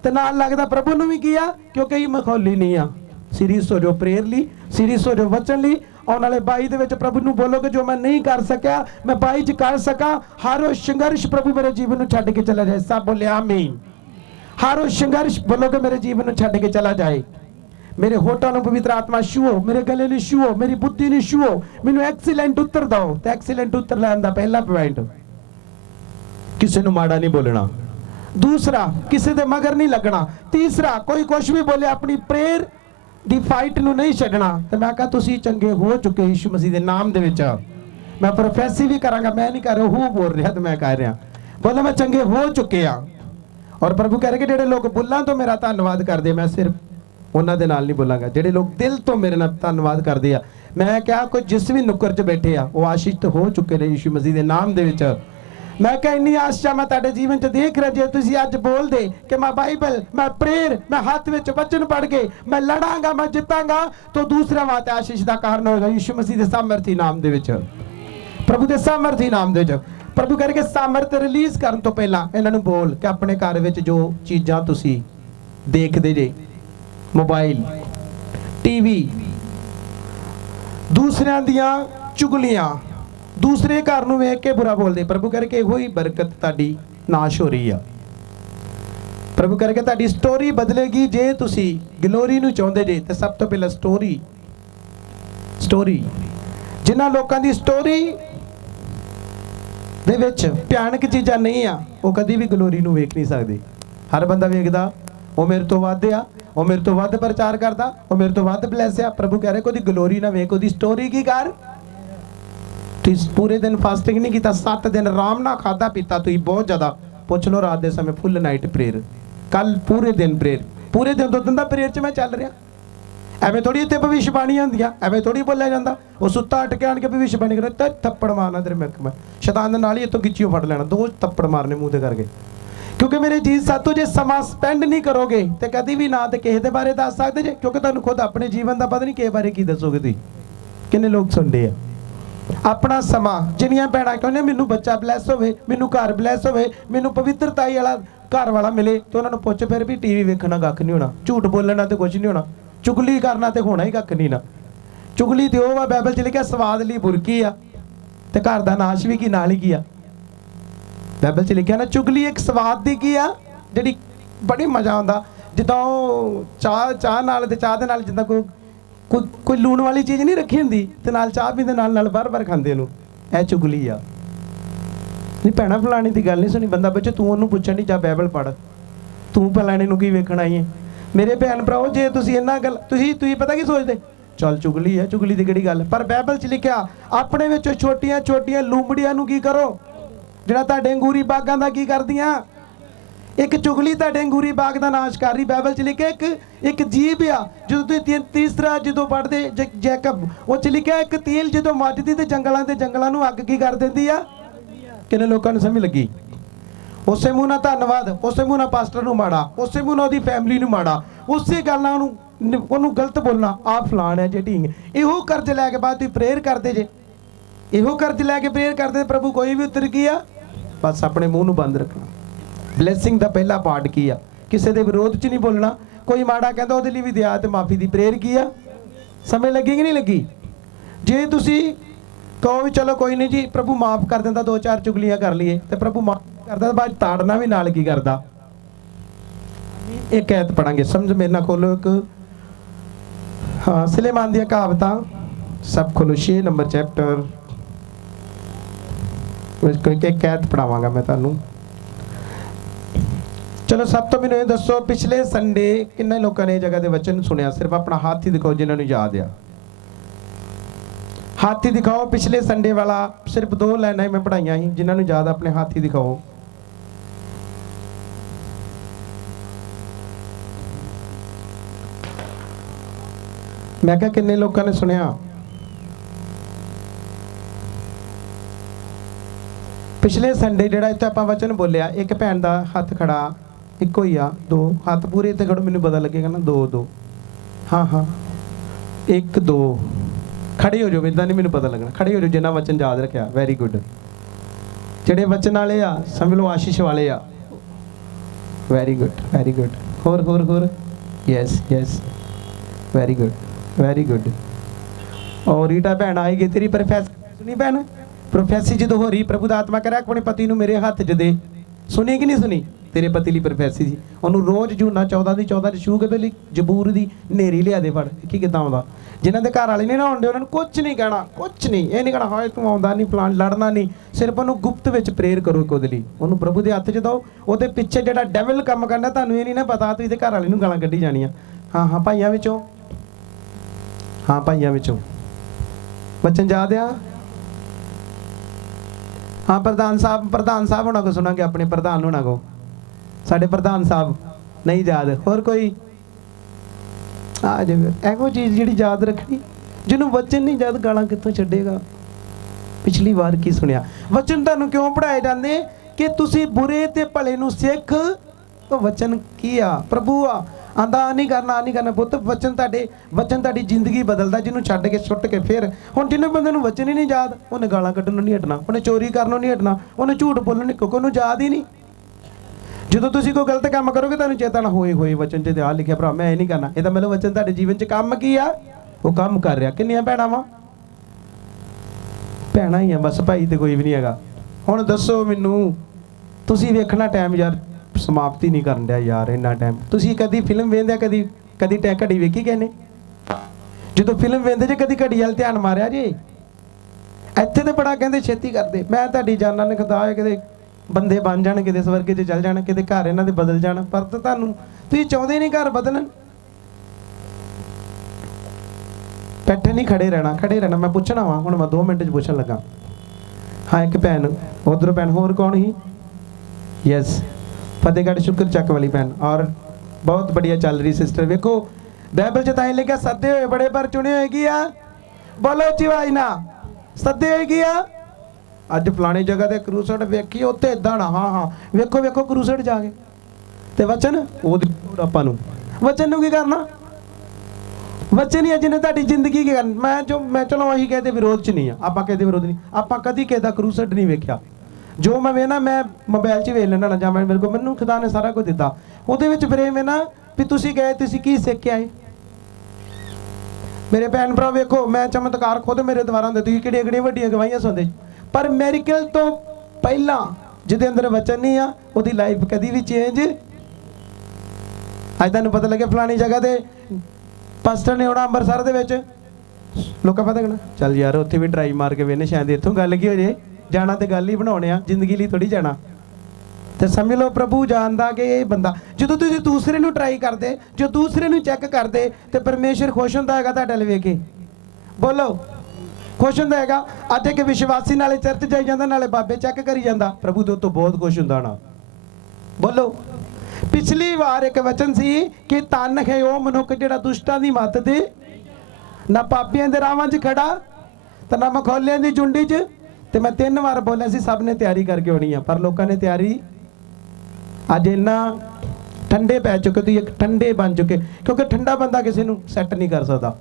ਤੇ ਨਾਲ ਲੱਗਦਾ ਪ੍ਰਭੂ ਨੂੰ ਵੀ ਕੀ ਆ, ਕਿਉਂਕਿ ਇਹ ਮਖੌਲੀ ਨਹੀਂ ਆ। ਸੀਰੀਅਸ ਹੋ ਜਾਓ ਪ੍ਰੇਅਰ ਲਈ, ਸੀਰੀਅਸ ਹੋ ਜਾਓ ਵਚਨ ਲਈ। ਆਉਣ ਵਾਲੇ 22 ਦੇ ਵਿੱਚ ਪ੍ਰਭੂ ਨੂੰ ਬੋਲੋਗੇ ਜੋ ਮੈਂ ਨਹੀਂ ਕਰ ਸਕਿਆ ਮੈਂ 22 ਚ ਕਰ ਸਕਾਂ। ਹਰ ਉਹ ਸੰਘਰਸ਼ ਪ੍ਰਭੂ ਮੇਰੇ ਜੀਵਨ ਨੂੰ ਛੱਡ ਕੇ ਚਲਾ ਜਾਏ। ਸਭ ਬੋਲੇ ਆਮੀਨ। ਹਰ ਉਹ ਸੰਘਰਸ਼ ਬੋਲੋਗੇ ਮੇਰੇ ਜੀਵਨ ਨੂੰ ਛੱਡ ਕੇ ਚਲਾ ਜਾਏ। ਮੇਰੇ ਹੋਠਾਂ ਨੂੰ ਪਵਿੱਤਰ ਆਤਮਾ ਛੂਓ, ਮੇਰੇ ਗਲੇ ਨੂੰ ਛੂਓ, ਮੇਰੀ ਬੁੱਧੀ ਨੂੰ ਛੂਓ, ਮੈਨੂੰ ਐਕਸੀਲੈਂਟ ਉੱਤਰ ਦਿਓ। ਤੇ ਐਕਸੀਲੈਂਟ ਉੱਤਰ ਲੈਣ ਦਾ ਪਹਿਲਾ ਪੁਆਇੰਟ, ਕਿਸੇ ਨੂੰ ਮਾੜਾ ਨਹੀਂ ਬੋਲਣਾ। ਦੂਸਰਾ, ਕਿਸੇ ਦੇ ਮਗਰ ਨਹੀਂ ਲੱਗਣਾ। ਤੀਸਰਾ, ਕੋਈ ਕੁਛ ਵੀ ਬੋਲੇ ਆਪਣੀ ਪ੍ਰੇਅਰ ਦੀ ਫਾਈਟ ਨੂੰ ਨਹੀਂ ਛੱਡਣਾ। ਤੇ ਮੈਂ ਕਹਾਂ ਤੁਸੀਂ ਚੰਗੇ ਹੋ ਚੁੱਕੇ ਯਿਸੂ ਮਸੀਹ ਦੇ ਨਾਮ ਦੇ ਵਿੱਚ। ਮੈਂ ਪ੍ਰੋਫੈਸੀ ਵੀ ਕਰਾਂਗਾ, ਮੈਂ ਨਹੀਂ ਕਰ ਰਿਹਾ, ਉਹ ਬੋਲ ਰਿਹਾ ਤੇ ਮੈਂ ਕਹਿ ਰਿਹਾ। ਬੋਲੇ ਮੈਂ ਚੰਗੇ ਹੋ ਚੁੱਕੇ ਆ। ਔਰ ਪ੍ਰਭੂ ਕਹਿ ਰਹੇ ਕਿ ਜਿਹੜੇ ਲੋਕ ਬੁੱਲਾਂ ਤੋਂ ਮੇਰਾ ਧੰਨਵਾਦ ਕਰਦੇ, ਮੈਂ ਸਿਰਫ ਉਹਨਾਂ ਦੇ ਨਾਲ ਨਹੀਂ ਬੋਲਾਂਗਾ, ਜਿਹੜੇ ਲੋਕ ਦਿਲ ਤੋਂ ਮੇਰੇ ਨਾਲ ਧੰਨਵਾਦ ਕਰਦੇ ਆ। ਮੈਂ ਕਿਹਾ ਕੋਈ ਜਿਸ ਵੀ ਨੁੱਕਰ 'ਚ ਬੈਠੇ ਆ ਉਹ ਆਸ਼ੀਸ਼ਿਤ ਹੋ ਚੁੱਕੇ ਨੇ ਯਿਸੂ ਮਸੀਹ ਦੇ ਨਾਮ ਦੇ ਵਿੱਚ। ਮੈਂ ਕਿਹਾ ਇੰਨੀ ਆਸ਼ਾ ਮੈਂ ਤੁਹਾਡੇ ਜੀਵਨ 'ਚ ਦੇਖ ਰਿਹਾ। ਜੇ ਤੁਸੀਂ ਅੱਜ ਬੋਲਦੇ ਕਿ ਮੈਂ ਬਾਈਬਲ, ਮੈਂ ਪ੍ਰੇਅਰ, ਮੈਂ ਹੱਥ ਵਿੱਚ ਵਚਨ ਪੜ੍ਹ ਕੇ ਮੈਂ ਲੜਾਂਗਾ, ਮੈਂ ਜਿੱਤਾਂਗਾ, ਤਾਂ ਦੂਸਰਾ ਵਾਸਤੇ ਆਸ਼ੀਸ਼ ਦਾ ਕਾਰਨ ਹੋਏਗਾ ਯਿਸੂ ਮਸੀਹ ਦੇ ਸਾਮਰਥੀ ਨਾਮ ਦੇ ਵਿੱਚ, ਪ੍ਰਭੂ ਦੇ ਸਾਮਰਥੀ ਨਾਮ ਦੇ ਵਿੱਚ। ਪ੍ਰਭੂ ਕਰਕੇ ਸਾਮਰਥ ਰਿਲੀਜ਼ ਕਰਨ ਤੋਂ ਪਹਿਲਾਂ ਇਹਨਾਂ ਨੂੰ ਬੋਲ ਕਿ ਆਪਣੇ ਘਰ ਵਿੱਚ ਜੋ ਚੀਜ਼ਾਂ ਤੁਸੀਂ ਦੇਖਦੇ ਜੇ, ਮੋਬਾਈਲ, ਟੀਵੀ, ਦੂਸਰਿਆਂ ਦੀਆਂ ਚੁਗਲੀਆਂ, ਦੂਸਰੇ ਘਰ ਨੂੰ ਵੇਖ ਕੇ ਬੁਰਾ ਬੋਲਦੇ, ਪ੍ਰਭੂ ਕਰਕੇ ਇਹੋ ਹੀ ਬਰਕਤ ਤੁਹਾਡੀ ਨਾਸ਼ ਹੋ ਰਹੀ ਆ। ਪ੍ਰਭੂ ਕਰਕੇ ਤੁਹਾਡੀ ਸਟੋਰੀ ਬਦਲੇਗੀ ਜੇ ਤੁਸੀਂ ਗਲੋਰੀ ਨੂੰ ਚਾਹੁੰਦੇ ਜੇ। ਤੇ ਸਭ ਤੋਂ ਪਹਿਲਾਂ ਸਟੋਰੀ ਜਿਨ੍ਹਾਂ ਲੋਕਾਂ ਦੀ ਸਟੋਰੀ ਦੇ ਵਿੱਚ ਭਿਆਨਕ ਚੀਜ਼ਾਂ ਨਹੀਂ ਆ, ਉਹ ਕਦੀ ਵੀ ਗਲੋਰੀ ਨੂੰ ਵੇਖ ਨਹੀਂ ਸਕਦੇ। ਹਰ ਬੰਦਾ ਵੇਖਦਾ ਉਹ ਮੇਰੇ ਤੋਂ ਵੱਧ ਆ, ਉਹ ਮੇਰੇ ਤੋਂ ਵੱਧ ਪ੍ਰਚਾਰ ਕਰਦਾ, ਉਹ ਮੇਰੇ ਤੋਂ ਵੱਧ ਬਲੈਸ ਆ। ਪ੍ਰਭੂ ਕਹਿ ਰਹੇ ਕੋਈ ਗਲੋਰੀ ਨਾ ਵੇਖ, ਉਹਦੀ ਸਟੋਰੀ ਕੀ ਕਰ। ਤੁਸੀਂ ਪੂਰੇ ਦਿਨ ਫਾਸਟਿੰਗ ਨਹੀਂ ਕੀਤਾ, 7 ਦਿਨ ਆਰਾਮ ਨਾਲ ਖਾਦਾ ਪੀਤਾ ਤੁਸੀਂ ਬਹੁਤ ਜ਼ਿਆਦਾ। ਪੁੱਛ ਲਓ ਰਾਤ ਦੇ ਸਮੇਂ ਫੁੱਲ ਨਾਈਟ ਪ੍ਰੇਅਰ, ਕੱਲ ਪੂਰੇ ਦਿਨ ਪ੍ਰੇਅਰ, ਪੂਰੇ ਦਿਨ 2 ਦਿਨ ਦਾ ਪ੍ਰੇਅਰ 'ਚ ਮੈਂ ਚੱਲ ਰਿਹਾ। ਐਵੇਂ ਥੋੜੀ ਇੱਥੇ ਭਵਿੱਖਬਾਣੀਆਂ ਹੁੰਦੀਆਂ, ਐਵੇਂ ਥੋੜੀ ਬੋਲਿਆ ਜਾਂਦਾ। ਉਹ ਸੁੱਤਾ ਉੱਠ ਕੇ ਆਣ ਕੇ ਭਵਿੱਖਬਾਣੀ ਕਰੇ ਤਾਂ ਥੱਪੜ ਮਾਰਨਾ ਤੇਰੇ ਮੈਂ ਸ਼ੈਤਾਨ ਦੇ ਨਾਲ ਹੀ ਇੱਥੋਂ ਗਿੱਚੀਓ ਫੜ ਲੈਣਾ, 2 ਥੱਪੜ ਮਾਰਨੇ ਮੂੰਹ ਤੇ ਕਰਕੇ। ਕਿਉਂਕਿ ਮੇਰੇ ਜੀ ਸਾਥੋਂ ਜੇ ਸਮਾਂ ਸਪੈਂਡ ਨਹੀਂ ਕਰੋਗੇ ਤੇ ਕਦੀ ਵੀ ਨਾ ਤੇ ਕਿਸੇ ਦੇ ਬਾਰੇ ਦੱਸ ਸਕਦੇ ਜੇ, ਕਿਉਂਕਿ ਤੁਹਾਨੂੰ ਖੁਦ ਆਪਣੇ ਜੀਵਨ ਦਾ ਪਤਾ ਨਹੀਂ ਕਿਸੇ ਬਾਰੇ ਕੀ ਦੱਸੋਗੇ ਤੁਸੀਂ। ਕਿੰਨੇ ਲੋਕ ਸੁਣਦੇ ਆ ਆਪਣਾ ਸਮਾਂ। ਜਿੰਨੀਆਂ ਭੈਣਾਂ ਕਹਿੰਦੇ ਮੈਨੂੰ ਬੱਚਾ ਬਲੈਸ ਹੋਵੇ, ਮੈਨੂੰ ਘਰ ਬਲੈਸ ਹੋਵੇ, ਮੈਨੂੰ ਪਵਿੱਤਰਤਾਈ ਵਾਲਾ ਘਰ ਵਾਲਾ ਮਿਲੇ, ਤੇ ਉਹਨਾਂ ਨੂੰ ਪੁੱਛ ਫਿਰ ਵੀ ਟੀਵੀ ਵੇਖਣਾ ਕੱਖ ਨਹੀਂ ਹੋਣਾ, ਝੂਠ ਬੋਲਣਾ ਤੇ ਕੁਝ ਨਹੀਂ ਹੋਣਾ, ਚੁਗਲੀ ਕਰਨਾ ਤੇ ਹੋਣਾ ਹੀ ਕੱਖ ਨਹੀਂ ਨਾ। ਚੁਗਲੀ ਤੇ ਉਹ ਵਾ ਬਾਈਬਲ 'ਚ ਲਿਖਿਆ ਸਵਾਦ ਲਈ ਬੁਰਕੀ ਆ, ਤੇ ਘਰ ਦਾ ਨਾਸ਼ ਵੀ ਕੀ ਨਾਲ ਹੀ ਕੀ ਆ। ਬਾਈਬਲ 'ਚ ਲਿਖਿਆ ਨਾ ਚੁਗਲੀ ਇੱਕ ਸਵਾਦ ਦੀ ਕੀ ਆ, ਜਿਹੜੀ ਬੜੀ ਮਜ਼ਾ ਆਉਂਦਾ। ਜਿੱਦਾਂ ਉਹ ਚਾਹ ਨਾਲ ਤੇ ਚਾਹ ਦੇ ਨਾਲ ਜਿੱਦਾਂ ਕੋਈ ਲੂਣ ਵਾਲੀ ਚੀਜ਼ ਨਹੀਂ ਰੱਖੀ ਹੁੰਦੀ ਤੇ ਨਾਲ ਚਾਹ ਪੀਂਦੇ ਨਾਲ ਬਾਰ-ਬਾਰ ਖਾਂਦੇ ਨੂੰ, ਇਹ ਚੁਗਲੀ ਆ। ਨਹੀਂ ਭੈਣਾ ਫਲਾਣੀ ਦੀ ਗੱਲ ਨਹੀਂ ਸੁਣੀ, ਬੰਦਾ ਬੱਚੇ ਤੂੰ ਉਹਨੂੰ ਪੁੱਛਣ ਦੀ ਜਾ ਬਾਈਬਲ ਪੜ੍ਹ, ਤੂੰ ਫਲਾਣੇ ਨੂੰ ਕੀ ਵੇਖਣ ਆਈ ਹੈ। ਮੇਰੇ ਭੈਣ ਭਰਾਓ ਜੇ ਤੁਸੀਂ ਇਹਨਾਂ ਗੱਲ ਤੁਸੀਂ ਪਤਾ ਕੀ ਸੋਚਦੇ, ਚੱਲ ਚੁਗਲੀ ਹੈ, ਚੁਗਲੀ ਦੀ ਕਿਹੜੀ ਗੱਲ। ਪਰ ਬਾਈਬਲ 'ਚ ਲਿਖਿਆ ਆਪਣੇ ਵਿੱਚੋਂ ਛੋਟੀਆਂ ਲੂੰਬੜੀਆਂ ਨੂੰ ਕੀ ਕਰੋ, ਜਿਹੜਾ ਤੁਹਾਡੇ ਅੰਗੂਰੀ ਬਾਗਾਂ ਦਾ ਕੀ ਕਰਦੀਆਂ। ਇੱਕ ਚੁਗਲੀ ਤੁਹਾਡੇ ਅੰਗੂਰੀ ਬਾਗ ਦਾ ਨਾਸ਼ ਕਰ ਰਹੀ। ਬਾਈਬਲ 'ਚ ਲਿਖਿਆ ਇੱਕ ਜੀਭ ਆ, ਜਦੋਂ ਤੁਸੀਂ ਤੀਸਰਾ ਜਦੋਂ ਪੜ੍ਹਦੇ ਜੈਕਬ, ਉਹ 'ਚ ਲਿਖਿਆ ਇੱਕ ਤੀਲ ਜਦੋਂ ਮੱਚਦੀ ਤੇ ਜੰਗਲਾਂ ਨੂੰ ਅੱਗ ਕੀ ਕਰ ਦਿੰਦੀ ਆ। ਕਿੰਨੇ ਲੋਕਾਂ ਨੂੰ ਸਮਝ ਲੱਗੀ। ਉਸੇ ਮੂੰਹ ਨਾਲ ਧੰਨਵਾਦ, ਉਸੇ ਮੂੰਹ ਨਾਲ ਪਾਸਟਰ ਨੂੰ ਮਾੜਾ, ਉਸੇ ਮੂੰਹ ਨਾਲ ਉਹਦੀ ਫੈਮਿਲੀ ਨੂੰ ਮਾੜਾ, ਉਸੇ ਗੱਲ ਨਾਲ ਉਹਨੂੰ ਗਲਤ ਬੋਲਣਾ, ਆਹ ਫਲਾਣ ਹੈ ਜੇ ਢੀਂਗ। ਇਹੋ ਕਰਜ਼ ਲੈ ਕੇ ਬਾਅਦ ਤੁਸੀਂ ਪ੍ਰੇਅਰ ਕਰਦੇ ਜੇ, ਇਹੋ ਕਰਜ਼ ਲੈ ਕੇ ਪ੍ਰੇਅਰ ਕਰਦੇ ਪ੍ਰਭੂ ਕੋਈ ਵੀ ਉੱਤਰ ਕੀ ਆ। ਬਸ ਆਪਣੇ ਮੂੰਹ ਨੂੰ ਬੰਦ ਰੱਖਣਾ। ਬਲੇਸਿੰਗ ਦਾ ਪਹਿਲਾ ਪਾਰਟ ਕੀ ਆ, ਕਿਸੇ ਦੇ ਵਿਰੋਧ 'ਚ ਨਹੀਂ ਬੋਲਣਾ। ਕੋਈ ਮਾੜਾ ਕਹਿੰਦਾ ਉਹਦੇ ਲਈ ਵੀ ਦਇਆ ਤੇ ਮਾਫੀ ਦੀ ਪ੍ਰੇਅਰ ਕੀ ਆ। ਸਮਝ ਲੱਗੀ ਕਿ ਨਹੀਂ ਲੱਗੀ। ਜੇ ਤੁਸੀਂ ਕਹੋ ਵੀ ਚਲੋ ਕੋਈ ਨਹੀਂ ਜੀ ਪ੍ਰਭੂ ਮਾਫ ਕਰ ਦਿੰਦਾ, 2-4 ਚੁਗਲੀਆਂ ਕਰ ਲਈਏ, ਤੇ ਪ੍ਰਭੂ ਮਾਫ ਕਰਦਾ ਬਾਅਦ ਤਾੜਨਾ ਵੀ ਨਾਲ ਕੀ ਕਰਦਾ। ਇੱਕ ਐਤ ਪੜਾਂਗੇ, ਸਮਝ ਮੇਰੇ ਨਾਲ ਖੋਲੋ। ਇੱਕ ਸੁਲੇਮਾਨ ਦੀਆਂ ਕਹਾਵਤਾਂ ਸਭ ਖੋਲੋ, 6 ਨੰਬਰ ਚੈਪਟਰ। ਇੱਕ ਐਤ ਪੜਾਵਾਂਗਾ ਮੈਂ ਤੁਹਾਨੂੰ। ਚਲੋ ਸਭ ਤੋਂ ਮੈਨੂੰ ਇਹ ਦੱਸੋ, ਪਿਛਲੇ ਸੰਡੇ ਕਿੰਨੇ ਲੋਕਾਂ ਨੇ ਇਹ ਜਗ੍ਹਾ ਦੇ ਵਚਨ ਸੁਣਿਆ। ਸਿਰਫ ਆਪਣਾ ਹੱਥ ਹੀ ਦਿਖਾਓ ਜਿਨ੍ਹਾਂ ਨੂੰ ਯਾਦ ਆ, ਹੱਥ ਹੀ ਦਿਖਾਓ। ਪਿਛਲੇ ਸੰਡੇ ਵਾਲਾ ਸਿਰਫ 2 ਲਾਈਨਾਂ ਹੀ ਮੈਂ ਪੜਾਈਆਂ ਸੀ, ਜਿਨ੍ਹਾਂ ਨੂੰ ਯਾਦ ਆਪਣੇ ਹੱਥ ਹੀ ਦਿਖਾਓ। ਮੈਂ ਕਿਹਾ ਕਿੰਨੇ ਲੋਕਾਂ ਨੇ ਸੁਣਿਆ। ਪਿਛਲੇ ਸੰਡੇ ਜਿਹੜਾ ਇੱਥੇ ਆਪਾਂ ਵਚਨ ਬੋਲਿਆ, ਇੱਕ ਭੈਣ ਦਾ ਹੱਥ ਖੜਾ, ਇੱਕੋ ਹੀ ਆ, 2 ਹੱਥ ਪੂਰੇ ਇੱਥੇ ਖੜੋ, ਮੈਨੂੰ ਪਤਾ ਲੱਗੇਗਾ ਨਾ। 2 ਹਾਂ 1 2 ਖੜੇ ਹੋ ਜਾਓ, ਇਦਾਂ ਨਹੀਂ ਮੈਨੂੰ ਪਤਾ ਲੱਗਣਾ। ਖੜੇ ਹੋ ਜਾਓ ਜਿੰਨਾ ਵਚਨ ਯਾਦ ਰੱਖਿਆ। Very good. ਜਿਹੜੇ ਵਚਨ ਵਾਲੇ ਆ ਸਮਝ ਲਓ ਆਸ਼ੀਸ਼ ਵਾਲੇ ਆ। Very good. ਹੋਰ ਯੈਸ ਵੈਰੀ ਗੁੱਡ। ਔਰ ਰੀਟਾ ਭੈਣ ਆਏਗੀ, ਤੇਰੀ ਪ੍ਰੋਫੈਸਰ ਸੁਣੀ ਭੈਣ, ਪ੍ਰੋਫੈਸੀ ਜਦੋਂ ਹੋ ਰਹੀ, ਪ੍ਰਭੂ ਦਾ ਆਤਮਾ ਕਰਿਆ ਆਪਣੇ ਪਤੀ ਨੂੰ ਮੇਰੇ ਹੱਥ 'ਚ ਦੇ। ਸੁਣੀ ਕਿ ਨਹੀਂ ਸੁਣੀ। ਤੇਰੇ ਪਤੀ ਲਈ ਪ੍ਰੋਫੈਸੀ ਸੀ। ਉਹਨੂੰ ਰੋਜ਼ ਜੂਨਾ 14 ਸ਼ੂ ਕੇ ਲਈ ਜਬੂਰ ਦੀ ਨੇਰੀ ਲਿਆ ਦੇ ਫੜ ਕੀ ਕਿੱਦਾਂ ਆਉਂਦਾ। ਜਿਨ੍ਹਾਂ ਦੇ ਘਰ ਵਾਲੇ ਨਹੀਂ ਨਾ ਆਉਂਦੇ ਉਹਨਾਂ ਨੂੰ ਕੁਝ ਨਹੀਂ ਕਹਿਣਾ, ਕੁਝ ਨਹੀਂ, ਇਹ ਨਹੀਂ ਕਹਿਣਾ ਹਾਏ ਤੂੰ ਆਉਂਦਾ ਨਹੀਂ ਫਲਾਣ, ਲੜਨਾ ਨਹੀਂ। ਸਿਰਫ ਉਹਨੂੰ ਗੁਪਤ ਵਿੱਚ ਪ੍ਰੇਅਰ ਕਰੋ ਉਹਦੇ ਲਈ, ਉਹਨੂੰ ਪ੍ਰਭੂ ਦੇ ਹੱਥ 'ਚ ਦਿਓ। ਉਹਦੇ ਪਿੱਛੇ ਜਿਹੜਾ ਡੈਵਲ ਕੰਮ ਕਰਨਾ ਤੁਹਾਨੂੰ ਇਹ ਨਹੀਂ ਨਾ ਪਤਾ, ਤੁਸੀਂ ਇਹਦੇ ਘਰ ਵਾਲੇ ਨੂੰ ਗਾਲਾਂ ਕੱਢੀ ਜਾਣੀਆਂ। ਹਾਂ ਭਾਈਆਂ ਵਿੱਚੋਂ ਬੱਚਨ ਯਾਦ ਆ। ਹਾਂ ਪ੍ਰਧਾਨ ਸਾਹਿਬ ਹੋਣਾ ਕੋ ਸੁਣਾਂਗੇ, ਆਪਣੇ ਪ੍ਰਧਾਨ ਹੋਣਾ ਕੋ, ਸਾਡੇ ਪ੍ਰਧਾਨ ਸਾਹਿਬ ਨਹੀਂ ਯਾਦ। ਹੋਰ ਕੋਈ ਆ ਜਾਵੇ ਇਹੋ ਚੀਜ਼ ਜਿਹੜੀ ਯਾਦ ਰੱਖਣੀ। ਜਿਹਨੂੰ ਵਚਨ ਨਹੀਂ ਯਾਦ ਗਾਲਾਂ ਕਿੱਥੋਂ ਛੱਡੇਗਾ। ਪਿਛਲੀ ਵਾਰ ਕੀ ਸੁਣਿਆ। ਵਚਨ ਤੁਹਾਨੂੰ ਕਿਉਂ ਪੜ੍ਹਾਏ ਜਾਂਦੇ ਕਿ ਤੁਸੀਂ ਬੁਰੇ ਤੇ ਭਲੇ ਨੂੰ ਸਿੱਖ। ਉਹ ਵਚਨ ਕੀ ਆ, ਪ੍ਰਭੂ ਆ ਆਂਦਾ ਆ ਨਹੀਂ ਕਰਨਾ ਪੁੱਤ। ਵਚਨ ਤੁਹਾਡੀ ਜ਼ਿੰਦਗੀ ਬਦਲਦਾ, ਜਿਹਨੂੰ ਛੱਡ ਕੇ ਸੁੱਟ ਕੇ ਫਿਰ। ਹੁਣ ਜਿਹਨੇ ਬੰਦੇ ਨੂੰ ਵਚਨ ਹੀ ਨਹੀਂ ਯਾਦ, ਉਹਨੇ ਗਾਲਾਂ ਕੱਢਣ ਨੂੰ ਨਹੀਂ ਹਟਣਾ, ਉਹਨੇ ਚੋਰੀ ਕਰਨ ਨੂੰ ਨਹੀਂ ਹਟਣਾ, ਉਹਨੇ ਝੂਠ ਬੋਲਣ ਨਹੀਂ, ਕਿਉਂਕਿ ਉਹਨੂੰ ਯਾਦ ਹੀ ਨਹੀਂ। ਜਦੋਂ ਤੁਸੀਂ ਕੋਈ ਗਲਤ ਕੰਮ ਕਰੋਗੇ ਤੁਹਾਨੂੰ ਚੇਤਾ ਨਾ ਹੋਏ ਵਚਨ 'ਚ ਆ ਲਿਖਿਆ ਭਰਾ ਮੈਂ ਇਹ ਨਹੀਂ ਕਰਨਾ, ਇਹਦਾ ਮਤਲਬ ਵਚਨ ਤੁਹਾਡੇ ਜੀਵਨ 'ਚ ਕੰਮ ਕੀ ਆ, ਉਹ ਕੰਮ ਕਰ ਰਿਹਾ। ਕਿੰਨੀਆਂ ਭੈਣਾਂ ਵਾ, ਭੈਣਾਂ ਹੀ ਆ ਬਸ, ਭਾਈ ਤੇ ਕੋਈ ਵੀ ਨਹੀਂ ਹੈਗਾ। ਹੁਣ ਦੱਸੋ ਮੈਨੂੰ, ਤੁਸੀਂ ਵੇਖਣਾ ਟਾਈਮ ਯਾਰ ਸਮਾਪਤੀ ਨਹੀਂ ਕਰਨ ਡਿਆ ਯਾਰ ਇੰਨਾ ਟਾਈਮ। ਤੁਸੀਂ ਕਦੀ ਫਿਲਮ ਵੇਖਦੇ, ਕਦੀ ਘੜੀ ਵੇਖੀ ਕਹਿੰਦੇ। ਜਦੋਂ ਫਿਲਮ ਵੇਖਦੇ ਜੇ ਕਦੀ ਘੜੀ ਵੱਲ ਧਿਆਨ ਮਾਰਿਆ ਜੇ। ਇੱਥੇ ਤੇ ਬੜਾ ਕਹਿੰਦੇ ਛੇਤੀ ਕਰਦੇ। ਮੈਂ ਤੁਹਾਡੀ ਜਾਨਾਂ ਨੇ ਖੁਦਾ ਹੈ ਕਿਤੇ ਬੰਦੇ ਬਣ ਜਾਣ, ਕਿਤੇ ਸਵਰਗ 'ਚ ਚੱਲ ਜਾਣ, ਕਿਤੇ ਘਰ ਇਹਨਾਂ ਦੇ ਬਦਲ ਜਾਣ। ਪਰ ਤੁਸੀਂ ਚਾਹੁੰਦੇ ਨਹੀਂ ਘਰ ਬਦਲਣ। ਬੈਠੇ ਨਹੀਂ, ਖੜੇ ਰਹਿਣਾ। ਮੈਂ ਪੁੱਛਣਾ ਵਾ ਹੁਣ, ਮੈਂ 2 ਮਿੰਟ 'ਚ ਪੁੱਛਣ ਲੱਗਾ। हाँ एक भैन उधर भैन होर कौन ही यस फतेहगढ़ शुक्र चक वाली भैन और बहुत बढ़िया चल रही सिस्टर। वेखो बाइबल च ताई लिखा सदे हुए बड़े पर चुने होएगी आ बोलो चिवाई ना सदे होएगी आ अज फलानी जगह ते क्रूसड वेखी उत्ते इदां ना हाँ हाँ वेखो वेखो क्रूसड जाके ते वचन आपां नूं वचन नूं की करना वचन ही जिन्हें तुहाडी जिंदगी की करना मैं चलो असीं कहते विरोध च नहीं आ आपां कहते विरोध नहीं आपां कदी किसी दा क्रूसड नहीं वेख्या जो मैं वेना मैं मोबाइल 'च वेख लेना ना जां मेरे को मैनूं खुदा ने सारा कुछ दिता ਉਹਦੇ ਵਿੱਚ ਪ੍ਰੇਮ ਹੈ ਨਾ ਵੀ ਤੁਸੀਂ ਗਏ ਤੁਸੀਂ ਕੀ ਸਿੱਖ ਕੇ ਆਏ ਮੇਰੇ ਭੈਣ ਭਰਾ ਵੇਖੋ ਮੈਂ ਚਮਤਕਾਰ ਖੁਦ ਮੇਰੇ ਦੁਆਰਾ ਹੁੰਦੇ ਤੁਸੀਂ ਕਿਹੜੀਆਂ ਕਿਹੜੀਆਂ ਵੱਡੀਆਂ ਗਵਾਹੀਆਂ ਸੁਣਦੇ ਪਰ ਮੈਰੀਕਲ ਤੋਂ ਪਹਿਲਾਂ ਜਿਹਦੇ ਅੰਦਰ ਵਚਨ ਨਹੀਂ ਆ ਉਹਦੀ ਲਾਈਫ ਕਦੀ ਵੀ ਚੇਂਜ ਅੱਜ ਤੁਹਾਨੂੰ ਪਤਾ ਲੱਗਿਆ ਫਲਾਣੀ ਜਗ੍ਹਾ ਤੇ ਪਾਸਟਰ ਨੇ ਆਉਣਾ ਅੰਮ੍ਰਿਤਸਰ ਦੇ ਵਿੱਚ ਲੋਕਾਂ ਪਤਾ ਕਹਿਣਾ ਚੱਲ ਯਾਰ ਉੱਥੇ ਵੀ ਟਰਾਈ ਮਾਰ ਕੇ ਵੇਨੇ ਸ਼ਾਇਦ ਇੱਥੋਂ ਗੱਲ ਕੀ ਹੋ ਜੇ ਜਾਣਾ ਤੇ ਗੱਲ ਹੀ ਬਣਾਉਣੇ ਆ ਜ਼ਿੰਦਗੀ ਲਈ ਥੋੜੀ ਜਾਣਾ ਤੇ ਸਮਝ ਲਓ ਪ੍ਰਭੂ ਜਾਣਦਾ ਕਿ ਇਹ ਬੰਦਾ ਜਦੋਂ ਤੁਸੀਂ ਦੂਸਰੇ ਨੂੰ ਟਰਾਈ ਕਰਦੇ ਜੋ ਦੂਸਰੇ ਨੂੰ ਚੈੱਕ ਕਰਦੇ ਤੇ ਪਰਮੇਸ਼ਰ ਖੁਸ਼ ਹੁੰਦਾ ਹੈਗਾ ਤੁਹਾਡੇ ਵੱਲ ਵੇਖ ਕੇ ਬੋਲੋ ਖੁਸ਼ ਹੁੰਦਾ ਹੈਗਾ ਅੱਜ ਇੱਕ ਵਿਸ਼ਵਾਸੀ ਨਾਲੇ ਚਰਚ ਜਾਈ ਜਾਂਦਾ ਨਾਲੇ ਬਾਬੇ ਚੈੱਕ ਕਰੀ ਜਾਂਦਾ ਪ੍ਰਭੂ ਤੋਂ ਬਹੁਤ ਖੁਸ਼ ਹੁੰਦਾ ਨਾ ਬੋਲੋ ਪਿਛਲੀ ਵਾਰ ਇੱਕ ਵਚਨ ਸੀ ਕਿ ਧੰਨ ਹੈ ਉਹ ਮਨੁੱਖ ਜਿਹੜਾ ਦੁਸ਼ਟਾਂ ਦੀ ਮੱਤ ਤੇ ਨਾ ਪਾਪੀਆਂ ਦੇ ਰਾਹਾਂ 'ਚ ਖੜਾ ਤੇ ਨਾ ਮਖੌਲਿਆਂ ਦੀ ਝੁੰਡੀ 'ਚ ਤੇ ਮੈਂ 3 ਵਾਰ ਬੋਲਿਆ ਸੀ ਸਭ ਨੇ ਤਿਆਰੀ ਕਰਕੇ ਆਉਣੀ ਆ ਪਰ ਲੋਕਾਂ ਨੇ ਤਿਆਰੀ ਅੱਜ ਇੰਨਾ ਠੰਡੇ ਪੈ ਚੁੱਕੇ ਤੁਸੀਂ ਇੱਕ ਠੰਡੇ ਬਣ ਚੁੱਕੇ ਕਿਉਂਕਿ ਠੰਡਾ ਬੰਦਾ ਕਿਸੇ ਨੂੰ ਸੈੱਟ ਨਹੀਂ ਕਰ ਸਕਦਾ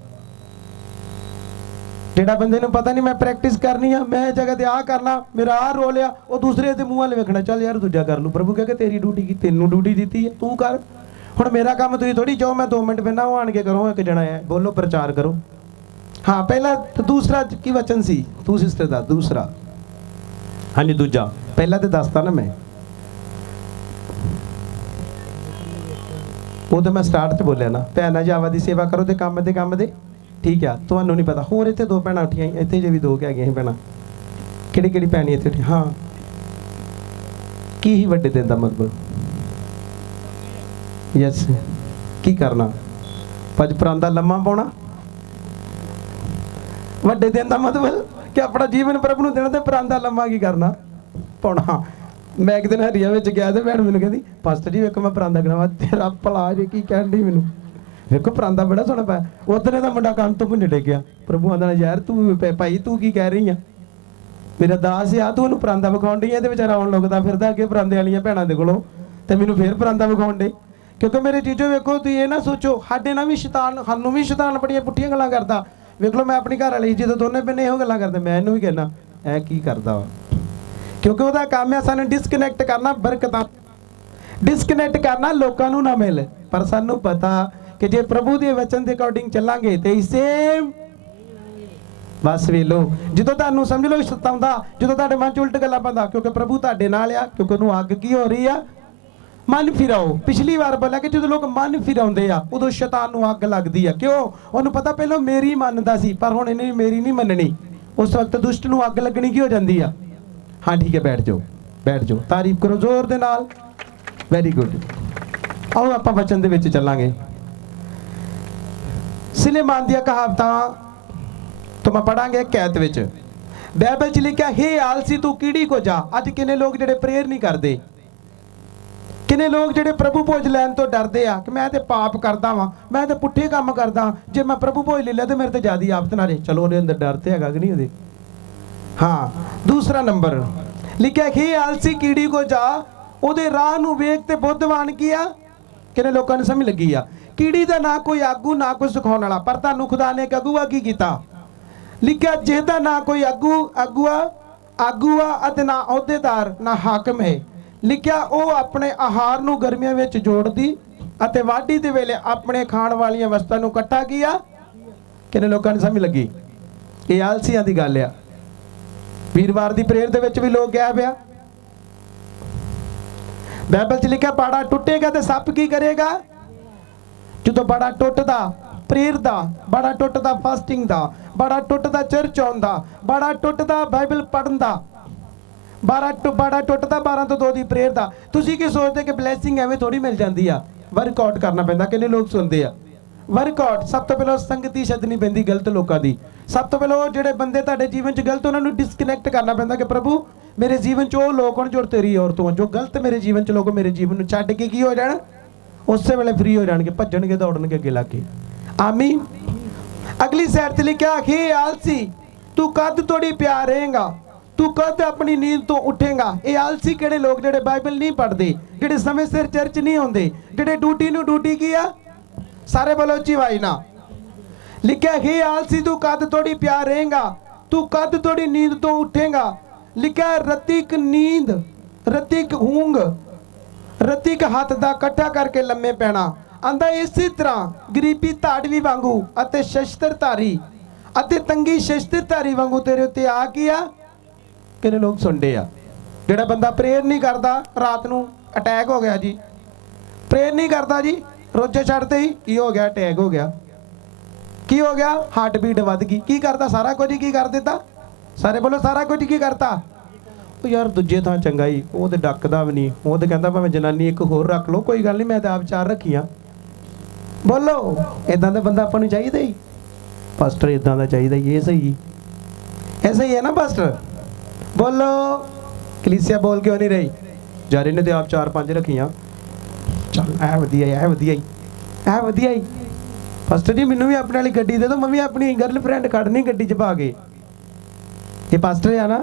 ਜਿਹੜਾ ਬੰਦੇ ਨੂੰ ਪਤਾ ਨਹੀਂ ਮੈਂ ਪ੍ਰੈਕਟਿਸ ਕਰਨੀ ਆ ਮੈਂ ਜਗ੍ਹਾ ਤੇ ਆ ਕਰਨਾ ਮੇਰਾ ਆ ਰੋਲ ਆ ਉਹ ਦੂਸਰੇ ਦੇ ਮੂੰਹ ਵੱਲ ਵੇਖਣਾ ਚੱਲ ਯਾਰ ਦੂਜਾ ਕਰ ਲੂ ਪ੍ਰਭੂ ਕਹੇ ਤੇਰੀ ਡਿਊਟੀ ਕੀ ਤੈਨੂੰ ਡਿਊਟੀ ਦਿੱਤੀ ਹੈ ਤੂੰ ਕਰ ਹੁਣ ਮੇਰਾ ਕੰਮ ਤੁਸੀਂ ਥੋੜੀ ਜਾਓ ਮੈਂ 2 ਮਿੰਟ ਬਿਨਾਂ ਉਹ ਆਣ ਕੇ ਕਰੋ ਇੱਕ ਜਣਾ ਹੈ ਬੋਲੋ ਪ੍ਰਚਾਰ ਕਰੋ हाँ पहला तो दूसरा की वचन सी तू सिस्टर दा दूसरा हाँ जी दूजा पहला तो दसता ना मैं वो तो मैं स्टार्ट च बोलिया ना भैन जावा की सेवा करो तो काम दे ठीक है तुहानू नहीं पता होर इत्थे 2 भैणां उठियां इत्थे जे भी 2 है भैणां किहड़ी भैन इत्थे उठी हाँ की ही वड्डे दिन दा मतलब यस की करना पज परांदा लम्मा पाउणा ਵੱਡੇ ਦਿਨ ਦਾ ਮਤਲਬ ਕਿ ਆਪਣਾ ਜੀਵਨ ਪ੍ਰਭੂ ਨੂੰ ਦੇਣਾ ਤੇ ਪਰਾਂਦਾ ਲੰਮਾ ਕੀ ਕਰਨਾ ਪਾਉਣਾ ਮੈਂ ਇੱਕ ਦਿਨ ਹਰੀਆ ਵਿੱਚ ਗਿਆ ਤੇ ਭੈਣ ਮੈਨੂੰ ਕਹਿੰਦੀ ਪਾਸਟਰ ਜੀ ਵੇਖੋ ਮੈਂ ਪਰਾਂਦਾ ਕਰਾਵਾ ਤੇਰਾ ਭਲਾ ਜੇ ਕੀ ਕਹਿਣ ਡਈ ਮੈਨੂੰ ਵੇਖੋ ਪਰਾਂਦਾ ਬੜਾ ਸੋਹਣਾ ਪਿਆ ਉਧਰ ਦਾ ਮੁੰਡਾ ਕੰਨ ਤੋਂ ਭੁੰਨੇ ਡਿੱਗਿਆ ਪ੍ਰਭੂ ਆਂਦਾ ਯਾਰ ਤੂੰ ਭਾਈ ਤੂੰ ਕੀ ਕਹਿ ਰਹੀ ਆ ਮੇਰਾ ਦਾਸ ਆ ਤੂੰ ਉਹਨੂੰ ਪਰਾਂਦਾ ਵਿਖਾਉਣ ਡਈ ਆ ਤੇ ਵਿਚਾਰਾ ਆਉਣ ਲੱਗਦਾ ਫਿਰਦਾ ਅੱਗੇ ਪਰਾਂਦੇ ਵਾਲੀਆਂ ਭੈਣਾਂ ਦੇ ਕੋਲੋਂ ਤੇ ਮੈਨੂੰ ਫੇਰ ਪਰਾਂਦਾ ਵਿਖਾਉਣ ਡੇ ਕਿਉਂਕਿ ਮੇਰੇ ਚੀਜ਼ੋ ਵੇਖੋ ਤੁਸੀਂ ਇਹ ਨਾ ਸੋਚੋ ਸਾਡੇ ਨਾਲ ਵੀ ਸ਼ੈਤਾਨ ਸਾਨੂੰ ਵੀ ਸ਼ੈਤਾਨ ਬੜੀਆਂ ਪੁੱਠੀਆਂ ਗੱਲਾਂ ਕਰਦਾ ਵੇਖ ਲਓ ਮੈਂ ਆਪਣੀ ਘਰ ਵਾਲੀ ਜਦੋਂ ਦੋਨੇ ਬੰਨੇ ਇਹੋ ਗੱਲਾਂ ਕਰਦੇ ਮੈਂ ਇਹਨੂੰ ਵੀ ਕਹਿਣਾ ਇਹ ਕੀ ਕਰਦਾ ਵਾ ਕਿਉਂਕਿ ਉਹਦਾ ਕੰਮ ਹੈ ਸਾਨੂੰ ਡਿਸਕਨੈਕਟ ਕਰਨਾ ਬਰਕਤਾਂ ਡਿਸਕਨੈਕਟ ਕਰਨਾ ਲੋਕਾਂ ਨੂੰ ਨਾ ਮਿਲ ਪਰ ਸਾਨੂੰ ਪਤਾ ਕਿ ਜੇ ਪ੍ਰਭੂ ਦੇ ਵਚਨ ਦੇ ਅਕੋਰਡਿੰਗ ਚੱਲਾਂਗੇ ਤੇ ਸੇਮ ਬਸ ਵੇ ਲੋ ਜਦੋਂ ਤੁਹਾਨੂੰ ਸਮਝ ਲਓ ਸਤਾਉਂਦਾ ਜਦੋਂ ਤੁਹਾਡੇ ਮਨ 'ਚ ਉਲਟ ਗੱਲਾਂ ਪਾਉਂਦਾ ਕਿਉਂਕਿ ਪ੍ਰਭੂ ਤੁਹਾਡੇ ਨਾਲ ਆ ਕਿਉਂਕਿ ਉਹਨੂੰ ਅੱਗ ਕੀ ਹੋ ਰਹੀ ਆ मन फिराओ पिछली बार बोला कि जो लोग मन फिराउंदे आ उदों शैतान नूं अग लगदी आ क्यों उहनूं पता पहलों मेरी मनदा सी पर हुण इहने मेरी नहीं मननी उस वक्त दुष्ट नूं अग लगनी की हो जांदी आ हाँ ठीक है बैठ जाओ तारीफ करो जोर दे नाल वेरी गुड आओ आपां वचन दे विच चलांगे सुलेमान दी कहावतां तो मैं पढ़ांगे कैद विच बाइबल च लिखिया हे आलसी तू कीड़ी को जा अज किन्ने लोग जिहड़े प्रेयर नहीं करदे किन्ने लोग जिहड़े प्रभु भोज लैन तो डरते आ कि मैं तो पाप करदा वां मैं तो पुट्ठे काम करदा जे मैं प्रभु भोज ले लिया तो मेरे तो ज़्यादा आफत ना रहे चलो उहदे अंदर डर तो हैगा कि नहीं उहदे हाँ दूसरा नंबर लिखिया हे आलसी कीड़ी को जा उहदे राह नूं वेख ते बुद्धवान की आ किन्ने लोकां नूं समझ लगी आ कीड़ी दा ना कोई आगू ना कोई सिखाउण वाला पर तुहानूं खुदा ने एक अगुआ की कीता लिखिया जिहदा ना कोई अगुआ अते ना अहुदेदार ना हाकम है लिखिया वो अपने आहार नूं गर्मियां विच जोड़दी अते वाढी दे वेले अपने खाण वालियां वस्तां नूं इकट्ठा कीया किन्ने लोकां नूं समझ लगी ये आलसियां दी गल आ वीरवार दी प्रेयर दे विच भी लोग गया पिया बाइबल च लिखिया बाड़ा टुटेगा ते सप की करेगा जदों बाड़ा टुटदा प्रेयर दा बाड़ा टुटदा फास्टिंग दा बाड़ा टुटदा चर्च आउण दा बाड़ा टुटदा बाइबल पढ़न दा बाड़ा टुटदा 12 तो 2 की प्रेयर का तुसीं की सोचते कि ब्लैसिंग एवें थोड़ी मिल जाती है वर्कआउट करना पैंदा किन्ने लोग सुनते हैं वर्कआउट सब तो पहले संगति छड्डनी पैंदी गलत लोगों की सब तो पहले ਜਿਹੜੇ ਬੰਦੇ ਤੁਹਾਡੇ ਜੀਵਨ 'ਚ ਗਲਤ ਉਹਨਾਂ ਨੂੰ ਡਿਸਕਨੈਕਟ ਕਰਨਾ ਪੈਂਦਾ ਕਿ ਪ੍ਰਭੂ ਮੇਰੇ ਜੀਵਨ 'ਚ ਉਹ ਲੋਕ ਹਨ ਜੋ ਤੇਰੀ ਔਰ ਤੋਂ ਜੋ ਗਲਤ ਮੇਰੇ ਜੀਵਨ 'ਚ ਲੋਕ ਮੇਰੇ ਜੀਵਨ ਨੂੰ ਛੱਡ ਕੇ ਕੀ ਹੋ ਜਾਣ ਉਸੇ ਵੇਲੇ ਫ੍ਰੀ ਹੋ ਜਾਣਗੇ ਭੱਜਣਗੇ ਦੌੜਨਗੇ ਅੱਗੇ ਲਾ ਕੇ ਆਮੀਨ। ਅਗਲੀ ਸਾਈਡ ਤੇ ਲਿਖਿਆ हे आलसी तू कद थोड़ी प्यार रहेगा तू कद अपनी नींद तो उठेगा। ये आलसी किहड़े लोग ਜਿਹੜੇ ਬਾਈਬਲ नहीं पढ़ते ਜਿਹੜੇ समय सिर चर्च नहीं आते ਜਿਹੜੇ ड्यूटी ਨੂੰ ड्यूटी की आ सारे बोलो ਉੱਚੀ आवाज़ ना लिखा हे आलसी तू कद थोड़ी प्यार रहेगा तू कद थोड़ी नींद तो उठेगा। लिखा रतिक नींद रतिक ऊंघ रतिक हाथ दा कट्ठा करके लम्मे पैना आंदा इसी तरह गरीबी धाड़वी वांगू अते शस्त्रधारी अते तंगी शस्त्रधारी वांगू तेरे उत्ते आ गया। किने लोग सुनते आ जेड़ा बंदा प्रेयर नहीं करता रात नू अटैक हो गया जी प्रेयर नहीं करता जी रोजे छड़ते ही की हो गया अटैक हो गया की हो गया हार्ट बीट वध गई की करता सारा कुछ ही की कर देता सारे बोलो सारा कुछ की करता यार दूजे थां चंगा ही वो तो डकदा भी नहीं वो तो कहता भावें जनानी एक होर रख लो कोई गल नहीं मैं तो आप 4 रखियां बोलो इदां दा बंदा आपां नूं चाहीदा ही पास्टर इदां दा चाहीदा ये सही ऐसा ही है ना पास्टर बोलो कलीसिया बोल क्यों नहीं रही जारे ने तो आप 4-5 रखियां चल ऐ वधिया ही पास्टर जी मैनू भी अपने वाली गड्डी दे दो मैं भी अपनी गर्लफ्रेंड कढ़नी गड्डी च पा के ये पास्टर है ना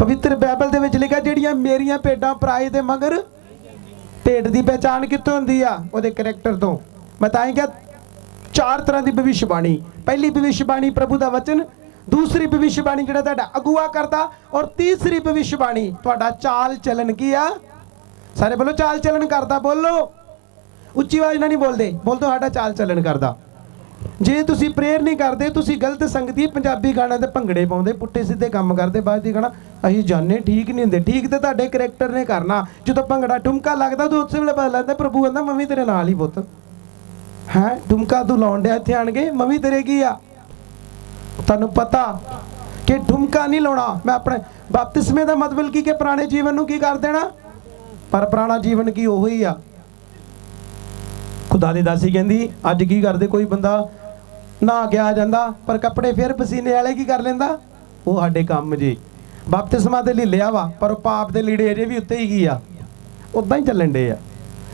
पवित्र बाइबल दे विच लिखा ਜਿਹੜੀਆਂ ਮੇਰੀਆਂ ਭੇਡਾਂ ਪਰਾਏ ਦੇ ਮਗਰ ਭੇਡ ਦੀ ਪਹਿਚਾਣ ਕਿੱਥੋਂ ਹੁੰਦੀ ਆ ਉਹਦੇ ਕਰੈਕਟਰ ਤੋਂ ਮੈਂ ਤਾਂ ਹੀ ਕਿਹਾ 4 ਤਰ੍ਹਾਂ ਦੀ ਭਵਿੱਖਬਾਣੀ ਪਹਿਲੀ ਭਵਿੱਖਬਾਣੀ ਪ੍ਰਭੂ ਦਾ ਵਚਨ दूसरी भविष्यवाणी ਜਿਹੜਾ ਤੁਹਾਡਾ ਅਗੂਆ ਕਰਦਾ ਔਰ ਤੀਸਰੀ ਭਵਿੱਖਬਾਣੀ ਤੁਹਾਡਾ ਚਾਲ ਚੱਲਣ ਕੀ ਆ ਸਾਰੇ ਬੋਲੋ ਚਾਲ ਚੱਲਣ ਕਰਦਾ ਬੋਲੋ ਉੱਚੀ ਆਵਾਜ਼ ਨਾਲ ਨਹੀਂ ਬੋਲਦੇ ਬੋਲ ਤੁਹਾਡਾ ਚਾਲ ਚੱਲਣ ਕਰਦਾ ਜੇ ਤੁਸੀਂ ਪ੍ਰੇਅਰ ਨਹੀਂ ਕਰਦੇ ਤੁਸੀਂ ਗਲਤ ਸੰਗਤੀ ਪੰਜਾਬੀ ਗਾਣਿਆਂ ਤੇ ਭੰਗੜੇ ਪਾਉਂਦੇ ਪੁੱਠੇ ਸਿੱਧੇ ਕੰਮ ਕਰਦੇ ਬਾਅਦ ਦੀ ਗਾਣਾ ਅਸੀਂ ਜਾਣੇ ਠੀਕ ਨਹੀਂ ਹੁੰਦੇ ਠੀਕ ਤੇ ਤੁਹਾਡੇ ਕਰੈਕਟਰ ਨੇ ਕਰਨਾ ਜਦੋਂ ਭੰਗੜਾ ਠੁਮਕਾ ਲੱਗਦਾ ਤੂੰ ਉਸੇ ਵੇਲੇ ਪਤਾ ਲੱਗਦਾ ਪ੍ਰਭੂ ਕਹਿੰਦਾ ਮੈਂ ਵੀ ਤੇਰੇ ਨਾਲ ਹੀ ਪੁੱਤ ਹੈ ਠੁਮਕਾ ਤੂੰ ਲਾਉਣ ਡਿਆ ਇੱਥੇ ਆਣ ਕੇ ਮੈਂ ਵੀ ਤੇਰੇ ਕੀ ਆ ਤੁਹਾਨੂੰ ਪਤਾ ਕਿ ਠੁਮਕਾ ਨਹੀਂ ਲਾਉਣਾ ਮੈਂ ਆਪਣੇ ਬਪਤਿਸਮੇ ਦਾ ਮਤਲਬ ਕੀ ਕਿ ਪੁਰਾਣੇ ਜੀਵਨ ਨੂੰ ਕੀ ਕਰ ਦੇਣਾ ਪਰ ਪੁਰਾਣਾ ਜੀਵਨ ਕੀ ਉਹੋ ਹੀ ਆ खुदा दी दासी कहती अज की करते कोई बंदा नहा के आ जाता पर कपड़े फिर पसीने वाले की कर लेंदा वो साडे काम जी बपतिस्मा ते ले लिया वा पर पाप दे लीड़े अजे भी उत्ते ही गई आ उदां ही चलन डे आ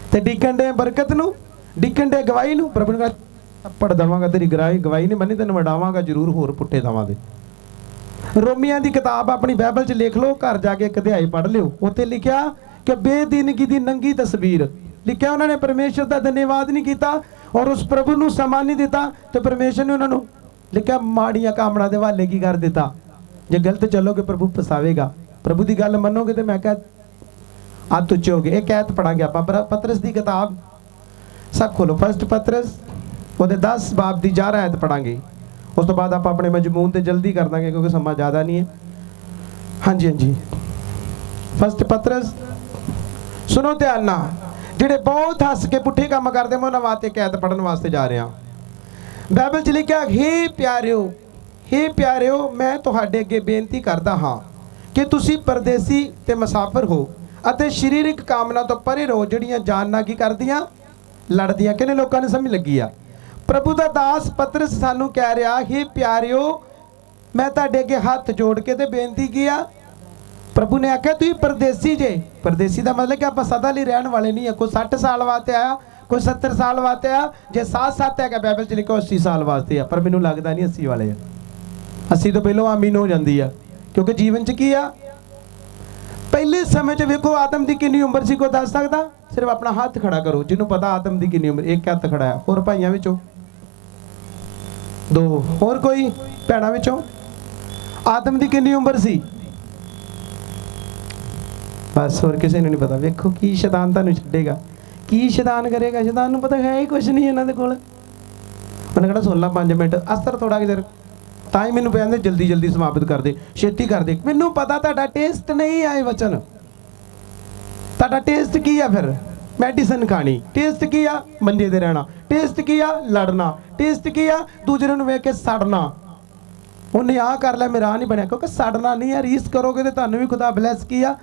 ते डिकन डे बरकत नूं डिकन डे गवाही नूं प्रभु ने थप्पड़ देवांगा तेरी गवाही नहीं बनी तैनूं वडावांगा जरूर होर पुट्ठे थावां दे। रोमियां दी किताब अपनी बाइबल च लिख लो घर जाके एक अध्याय पढ़ लिओ उत्थे लिखिया कि बेदीनगी दी नंगी तस्वीर लिखा उन्होंने परमेश्वर का धन्यवाद नहीं किया और उस प्रभु को समान नहीं दिता तो परमेश्वर ने उन्होंने लिखा माड़ियां कामना के हवाले की कर दिता जे गलत चलोगे प्रभु फसावेगा प्रभु की गल मनोगे तो मैं कह अत उच्चोगे एक ऐत पढ़ांगे आप पतरस की किताब सब खोलो फर्स्ट पतरस वो 10 बाब की 11 ऐत पढ़ांगे उस तो बाद आप अपने मजमून से जल्दी कर देंगे क्योंकि समा ज़्यादा नहीं है। हाँ जी फर्स्ट पतरस सुनो ध्यान ना ਜਿਹੜੇ बहुत हस के पुठे काम करते मैं उन्होंने वास्ते कैद पढ़न वास्ते जा रहा बाइबल च लिखा हे प्यारिओ मैं तुहाडे अगे बेनती करदा हाँ कि तुसी परदेसी ते मुसाफिर हो अते शरीरिक कामना तो परे रहो ਜਿਹੜੀਆਂ ਜਾਨਾਂ की करदियां लड़दियां किने लोगों ने समझ लगी आ प्रभु दा दास पतरस सानू कह रहा हे प्यारिओ मैं तुहाडे अगे हथ जोड़ के ते बेनती की आ प्रभु ने आख्या तुम परदेसी जे परदेसी का मतलब कि आप सदा लिए रहने वाले नहीं है कोई 60 साल वास्ते आया कोई 70 साल वास्ते आया जे 7 है बाइबल च लिखो 80 साल वास्ते आ पर मैनू लगता नहीं 80 वाले 80 तो पहलों आमीन हो जाती है क्योंकि जीवन च की आ पहले समय च वेखो आदम की कितनी उम्र सी कोई दस सकता सिर्फ अपना हाथ खड़ा करो जिन्होंने पता आदम की कितनी उम्र एक हथ खड़ा है और भाइयों विचों 2 और कोई भैणों विचों आदम की कितनी उम्र सी बस और किसी ने नहीं पता वेखो की शैतान तुहानू छड्डेगा की शैतान करेगा शैतान नूं पता है ही कुछ नहीं इन्हां दे कोल उन्हें कहना 16-5 मिनट असर थोड़ा कि देर तां ही मैनूं कहंदे जल्दी जल्दी समाप्त कर दे छेती कर दे मैनूं पता तुहाडा टेस्ट नहीं आए वचन तुहाडा टेस्ट की है फिर मैडिसन खानी टेस्ट की आ मंजे ते रहना टेस्ट की आ लड़ना टेस्ट की आ दूसरे नूं वेख के सड़ना उन्हें आ कर लिया मेरा नहीं बनया क्योंकि सड़ना नहीं है रीस करोगे तो तुहानूं भी खुदा ब्लैस किया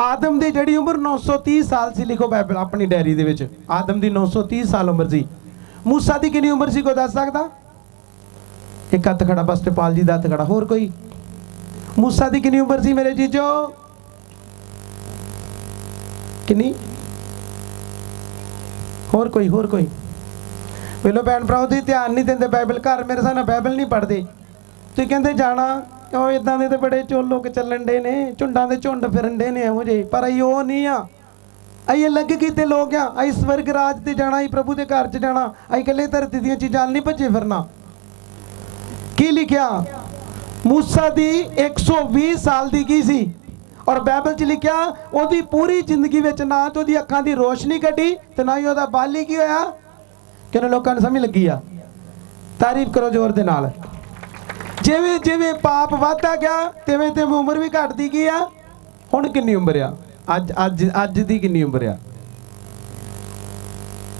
आदम की जी उम्र 930 साल सी लिखो बाइबल अपनी डायरी दे विच आदम की 930 साल उम्र सी मूसा की कितनी उम्र सी कोई दस सकता एक हथ खड़ा बस टिपाल जी का हथ खड़ा। होर कोई? मूसा की कितनी उम्र सी मेरे जीजो? कितनी? होर कोई? होर कोई? वेलो भैन भराओ तुसीं ध्यान नहीं देंदे बाइबल घर मेरे साथ बाइबल नहीं पढ़ते। तुसीं कहंदे जाना ਉਹ ਇਦਾਂ ਦੇ ਤੇ ਬੜੇ ਲੋਕ ਚੱਲਣ ਡੇ ਨੇ, ਝੁੰਡਾਂ ਦੇ ਝੁੰਡ ਫਿਰਨ ਡੇ ਨੇ ਇਹੋ ਜਿਹੇ, ਪਰ ਅਸੀਂ ਉਹ ਨਹੀਂ ਆ। ਅਸੀਂ ਅਲੱਗ ਕੀਤੇ ਲੋਕ ਆ। ਅਸੀਂ ਸਵਰਗ ਰਾਜ ਤੇ ਜਾਣਾ, ਅਸੀਂ ਪ੍ਰਭੂ ਦੇ ਘਰ 'ਚ ਜਾਣਾ। ਅਸੀਂ ਇਕੱਲੇ ਧਰਤੀ ਦੀਆਂ ਚੀਜ਼ਾਂ ਨਹੀਂ ਭੱਜੇ ਫਿਰਨਾ। ਕੀ ਲਿਖਿਆ? मूसा दी 120 साल दी की सी और बाइबल च लिखिया ओदी पूरी जिंदगी विच ना तो ओदी अखां दी रोशनी कटी ते ना ही ओदा बाली की होया। किन्ने लोकां नूं समझ लगी आ? तारीफ करो जोर दे नाल। जिवें जिवें पाप वधदा गया तिवें तिवें उम्र भी घटदी गई आ। हुण किन्नी उम्र आ? अज अज अज दी किन्नी उम्र आ?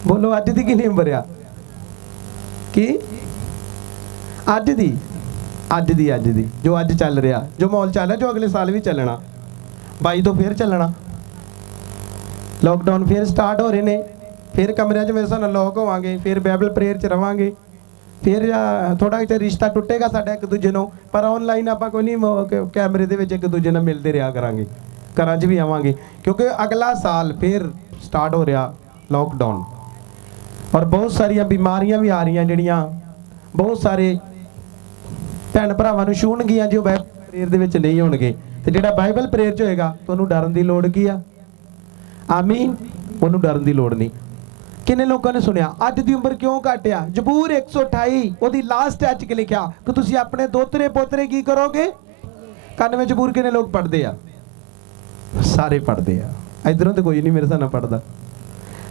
बोलो अज दी किन्नी उम्र आ? की अज दी? अज दी जो अज चल रहा, जो माहौल चल रहा, जो अगले साल भी चलना, 22 तो फिर चलना। लॉकडाउन फिर स्टार्ट हो रहे ने, फिर कमरे च मेरे साथ लॉक होवांगे, फिर बाइबल प्रेयर च रवांगे, फिर थोड़ा जिहा रिश्ता टुटेगा साडा एक दूजे नाल, पर ऑनलाइन आपां कोई नहीं कैमरे दे विच एक दूजे नाल मिलते रहा करांगे, घरां च भी आवांगे, क्योंकि अगला साल फिर स्टार्ट हो रहा लॉकडाउन। और बहुत सारिया बीमारियां भी आ रही जिहड़ियां बहुत सारे भैन भरावां नूं छूणगियां जो बाइबल प्रेयर दे विच नहीं होणगे। ते जिहड़ा बाइबल प्रेयर च होएगा तुहानूं डरन दी लोड़ की आ? आमीन। उहनूं डरन दी लोड़ नहीं। किन्ने लोकां ने सुनिया अज दी उम्र क्यों घट आ? जबूर 128 ओदी लास्ट अच के लिखिया कि तुसीं अपने दोतरे पोतरे की करोगे? 91 जबूर किन्ने लोग पढ़दे आ? सारे पढ़दे आ। इधरों तो कोई नहीं मेरे साथ ना पढ़दा।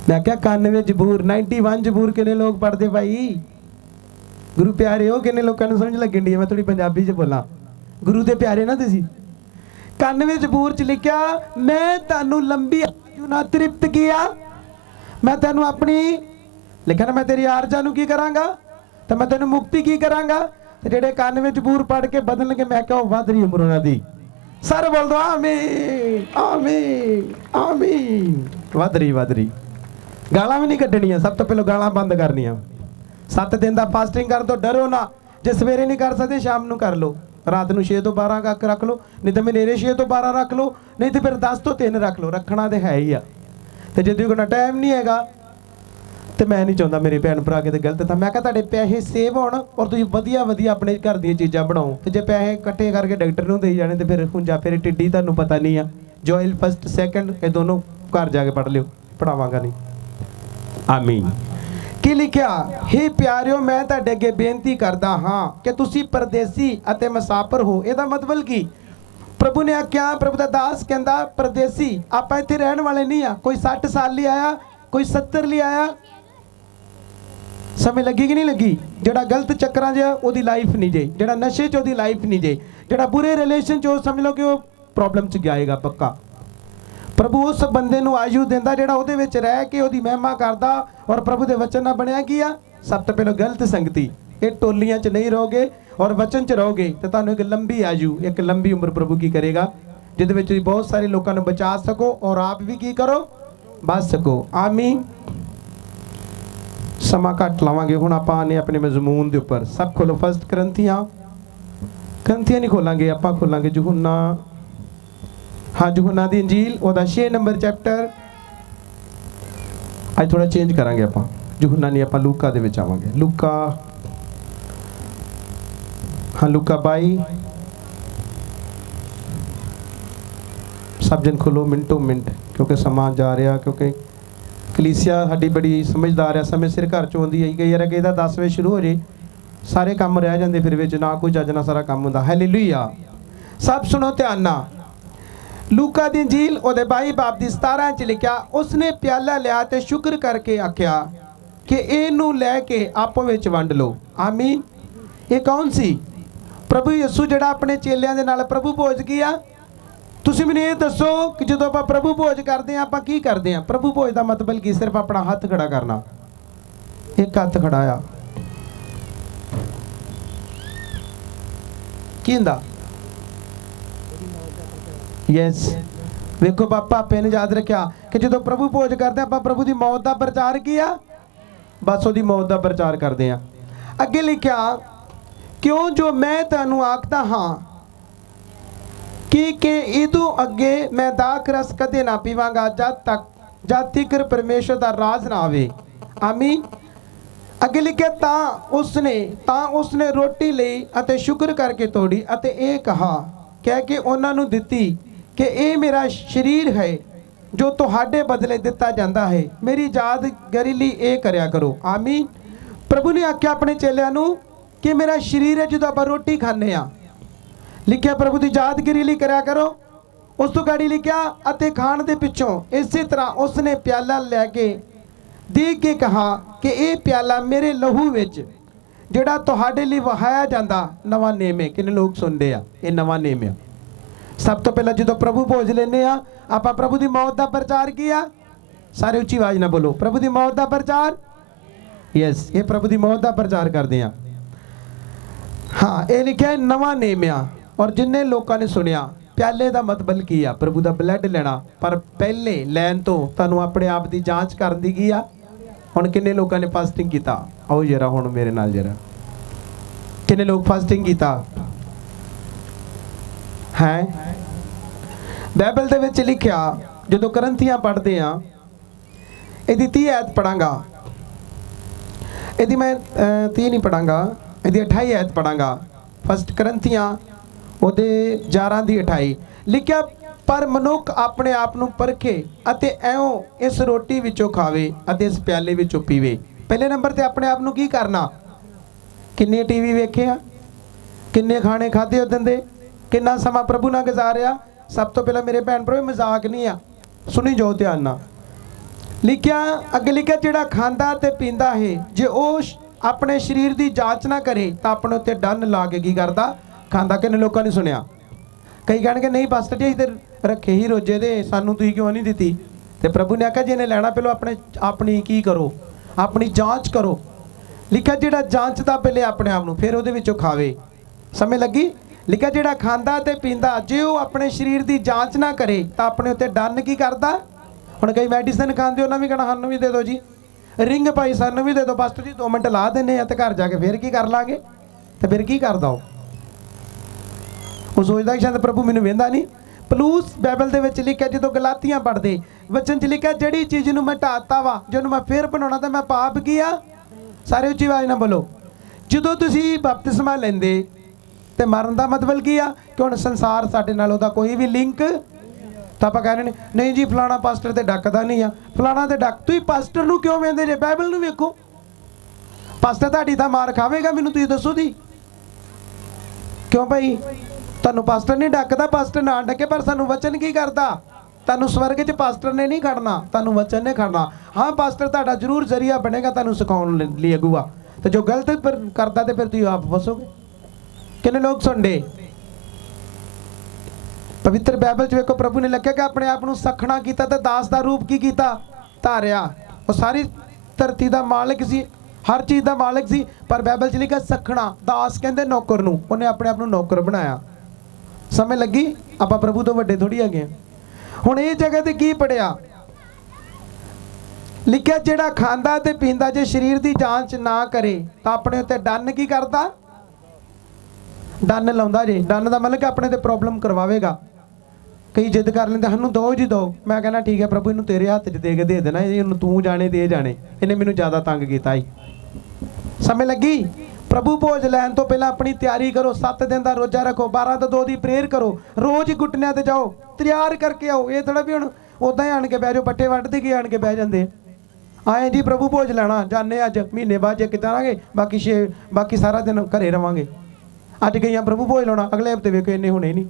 मैं क्या 91 जबूर 91 जबूर किन्ने लोग पढ़दे भाई? गुरु प्यारे हो किन्ने लोगों ने समझ लगन डी? मैं थोड़ी पंजाबी च बोला, गुरु दे प्यारे ना तुसी। 91 जबूर च लिखिया मैं तैनू लंबी आयु ना तृप्त किया, मैं तैनू अपनी लिखा ना मैं तेरी आरजा नू की करांगा तो मैं तैनू मुक्ति की करांगा। ते जेड़े 91 जबूर पढ़ के बदल के मैं क्या वध रही उम्र उन्हां दी। सर बोल दो आमीन आमीन आमीन। वध रही गालां भी नहीं कड्डणियां, सब तो पहले गालां बंद करनियां। 7 दिन का फास्टिंग कर दो, डरो ना। जे सवेरे नहीं कर सकते शाम को कर लो, रात को 6 तो 12 का रख लो, नहीं तो मेरे 6 तो 12 रख लो, नहीं तो फिर 10 तो 3 रख लो। रखना तो है ही आ। तो जो कोई टाइम नहीं हैगा तो मैं नहीं चाहता मेरे भैन भरा के गलत था। मैं तुहाडे पैसे सेव होण और तुसीं वधिया वधिया अपने घर दी चीज़ां बनाओ। तो जे पैसे इकट्ठे करके डॉक्टर नूं देई जाने तो फिर हुंजा फिर टिड्डी तुहानूं पता नहीं आ। जोइल फस्ट सैकेंड ये दोनों घर जाके पढ़ लियो, पढ़ावांगा नहीं। आमीन। की लिखिया हे प्यारिओ मैं तुहाडे अगे बेनती करदा हाँ कि तुसीं परदेसी अते मुसाफर हो। इहदा मतलब की प्रभु ने आख्या, प्रभु दा दास कहंदा परदेसी आपां इत्थे रहण वाले नहीं आ। कोई 60 साल लिए आया, कोई 70 लिए आया। समय लगी कि नहीं लगी? जिहड़ा गलत चक्करां च ओदी लाइफ नहीं जे, जिहड़ा नशे च ओदी लाइफ नहीं जे, जिहड़ा बुरे रिलेशन च समझ लो कि वो प्रॉब्लम च जाएगा पक्का। प्रभु उस बंदे नूं आयु देंदा जिहड़ा उहदे विच रह के ओदी महिमा करदा और प्रभु दे वचन नाल बणिया की आ। सब तो पहले गलत संगति, ये टोलियां च नहीं रहोगे और वचन च रहोगे तो तुहानूं एक लंबी आयु, एक लंबी उम्र प्रभु की करेगा, जिहदे विच तुसीं बहुत सारे लोकां नूं बचा सको और आप भी की करो, बच सको। आमीन। समा घट लावांगे हुण आपां आने अपने मजमून दे उपर। सब खोलो फर्स्ट करंथियां नहीं खोलांगे, आपां खोलांगे यूहन्ना। हाँ यूहन्ना दी इंजील ओदा 6 नंबर चैप्टर। आज थोड़ा चेंज करांगे आपां, यूहन्ना नहीं आपां लूका दे विच आवांगे। लूका, हाँ लूका 22। सब जन खोलो मिनटों मिनट क्योंकि समा जा रहा, क्योंकि कलीसिया साडी बड़ी समझदार है, समय सिर घर चों आउंदी है। कई बार कहदा 10 वजे शुरू हो जाए, सारे काम रह जाते फिर विच ना कोई चज ना सारा काम हुंदा। हालेलुया। सब सुनो ध्यान नाल। लूका दी इंजील ओदे 22 बाब दी 17 च लिखिया उसने प्याला लिया ते शुक्र करके आख्या कि इहनूं लैके आपो विच वंड लो। आमीन। ये कौन सी? प्रभु यीशु जिहड़ा अपने चेलियां दे नाल प्रभु भोज किया। तुसीं मैनूं ये दसो कि जदों आपां प्रभु भोज करदे आं आपां की करदे आं? प्रभु भोज दा मतलब की? सिर्फ अपना हत्थ खड़ा करना। एक हत्थ खड़ा आ की हुंदा? यस। वेखो पापे ने याद रखा कि जो प्रभु भोज करते आप प्रभु की मौत का प्रचार किया, बस वो मौत का प्रचार करते हैं। अगे लिखा क्यों जो मैं तुहानू आखदा हाँ कि इदों अगे मैं दाख रस कदे ना पीवांगा जद तिकर परमेश्वर दा राज ना आवे। आमीन। अगे लिखे उसने रोटी लई अते शुक्र करके तोड़ी अते ए कहा कह के उन्हां नू दिती कि ए मेरा शरीर है जो तुहाडे बदले दिता जाता है, मेरी यादगारी लई ए करया करो। आमीन। प्रभु ने आख्या अपने चेलियां नू कि मेरा शरीर है जो आपां रोटी खाने आ, लिखिया प्रभु की यादगिरी लई करया करो। उस तो गाड़ी लिखिया अते खाण दे पिछों इसी तरह उसने प्याला लैके दे के कहा कि यह प्याला मेरे लहू विच जिहड़ा तुहाडे लई वहाया जांदा नवा नेम है। किन्ने लोग सुनते आ ये नवा नेम है। सब तो पहला जो प्रभु भोज लेने आपां प्रभु की मौत का प्रचार किया। सारे उच्ची आवाज ना बोलो प्रभु की मौत का प्रचार। यस ये प्रभु की मौत का प्रचार करते हैं। हाँ ये लिखा है नवा नेम आ। और जिन्हें लोगों ने सुनिया प्याले का मतलब की आ प्रभु का ब्लड लेना, पर पहले लैन तो तुहानू अपने आप की जांच करन दी की आ। हुण किन्ने लोगों ने फास्टिंग किया? आओ जरा हुण मेरे नाल जरा किन्ने लोग फास्टिंग किया है? बाइबल दे विच लिखिया जो करंथियां पढ़ते हैं यदि 30 आयत पढ़ांगा, यदि मैं 30 नहीं पढ़ांगा, यदि 28 आयत पढ़ांगा। फर्स्ट करंथियां ਉਹਦੇ 11 ਦੀ 28 लिखिया पर मनुख अपने आप ਨੂੰ परखे ਅਤੇ ਐਉਂ ਇਸ ਰੋਟੀ ਵਿੱਚੋਂ ਖਾਵੇ ਅਤੇ ਇਸ ਪਿਆਲੇ ਵਿੱਚੋਂ ਪੀਵੇ। ਪਹਿਲੇ ਨੰਬਰ ਤੇ ਆਪਣੇ ਆਪ ਨੂੰ ਕੀ ਕਰਨਾ? ਕਿੰਨੇ ਟੀਵੀ ਵੇਖੇ ਆ, ਕਿੰਨੇ ਖਾਣੇ ਖਾਦੇ ਉਦੋਂ ਦੇ, ਕਿੰਨਾ ਸਮਾਂ ਪ੍ਰਭੂ ਨਾਲ ਗੁਜ਼ਾਰਿਆ। ਸਭ ਤੋਂ ਪਹਿਲਾਂ ਮੇਰੇ ਭੈਣ ਭਰਾ ਮਜ਼ਾਕ ਨਹੀਂ ਆ, ਸੁਣੀ ਜਾਓ ਧਿਆਨ ਨਾਲ। ਲਿਖਿਆ ਅੱਗੇ ਲਿਖਿਆ ਜਿਹੜਾ ਖਾਂਦਾ ਤੇ ਪੀਂਦਾ ਹੈ ਜੇ ਉਹ ਆਪਣੇ ਸਰੀਰ ਦੀ ਜਾਂਚ ਨਾ ਕਰੇ ਤਾਂ ਆਪਣੇ ਉੱਤੇ ਡੰਨ ਲਾ ਕੇ ਕੀ ਕਰਦਾ? खांदा। किन्ने लोगों ने सुनिया? कई कहणगे नहीं पास्टर जी इधर रखे ही रोजे दे सानू तुसीं क्यों नहीं दिती? ते प्रभु ने आख्या जिन्हें लैना पहले अपनी की करो, अपनी जांच करो। लिखा जिहड़ा जांचदा पहले अपने आप नूं फिर उहदे विचों खावे। समझ लगी? लिखा जिहड़ा खांदा ते पींदा जे वो अपने शरीर की जांच ना करे तो अपने उत्ते डन की करदा? हुण कई मैडिसिन खांदे उन्हां भी कहना सानू भी दे दो जी, रिंग पाई सानू भी दे दो पास्टर जी, 2 मिनट ला देने ते घर जाके फिर की कर लांगे। तो फिर की करदा वो सोचता कि शायद प्रभु मैनू वेंदा नहीं। पलूस बाइबल दे विच लिखिया जो गलातियां पढ़ते वचन च लिखिया जिहड़ी चीज़ नूं मैं ढाता वा जिहनूं मैं फिर बनाउणा तो मैं पाप किया। सारे उच्ची आवाज़ ना बोलो। जदों तुसीं बपतिस्मा लैंदे ते मरन दा मतलब की आ कि हुण संसार साडे नाल ओहदा कोई भी लिंक तो आपां कहने नहीं जी फलाना पास्टर ते डकदा नहीं आ, फलाना ते डक। तुसीं पास्टर नूं क्यों वेंदे जे? बाइबल नूं वेखो। पास्टर तुहाडी तां मार खावेगा, मैनूं तुसीं दसो दी क्यों भाई? तुहानू पास्टर नहीं डकदा, पास्टर ना डके, पर सानू वचन की करदा? तुहानू स्वर्ग च पास्टर ने नहीं खड़ना, तुहानू वचन ने खड़ना। हाँ पास्टर तुहाडा जरूर जरिया बनेगा तुहानू सिखाउण लई अगुआ, तो जो गलत करदा ते फिर तुसीं आप फसोगे। किन्ने लोग सुनदे? पवित्र बाइबल च वेखो प्रभु ने लिखिया कि अपने आप नूं सखना कीता ते दास दा रूप की कीता? धारिया। वो सारी धरती दा मालिक सी, हर चीज़ का मालिक सी, पर बाइबल च लिखा सखना। दास कहते नौकर नूं, उन्हें अपने आप नूं नौकर बनाया। समझ लगी? आपां प्रभु तो वड्डे थोड़ी हैगे। हुण इह जगह ते की पढ़िया? लिखिया जिहड़ा खांदा ते पींदा जे शरीर की जांच ना करे तो अपने उत्ते डन की करदा? डन लाउंदा जे। डन का मतलब कि अपने ते प्रॉब्लम करवावेगा। कई जिद कर लेंदे सानू दो जी दो, मैं कहना ठीक है प्रभु इनू तेरे हाथ च दे के दे देना, इनू तू जाने दे जाने, इन्हें मैनू ज़्यादा तंग किया ही। समझ लगी? प्रभु भोज लैन तो पहला अपनी तैयारी करो, 7 दिन का रोजा रखो, 12 तो 2 की प्रेयर करो, रोज ही गुटनिया ते जाओ, तैयार करके आओ। ये थोड़ा भी हुण उदां ही आण के बह जाओ, पट्टे वड्डदे के आण के बह जांदे आए जी प्रभु भोज लैना जाने, अज महीने बाद जे जावांगे, बाकी सारा दिन घरे रवांगे। अज गई प्रभु भोज लाउणा, अगले हफ्ते वेखो इन्ने होने नहीं।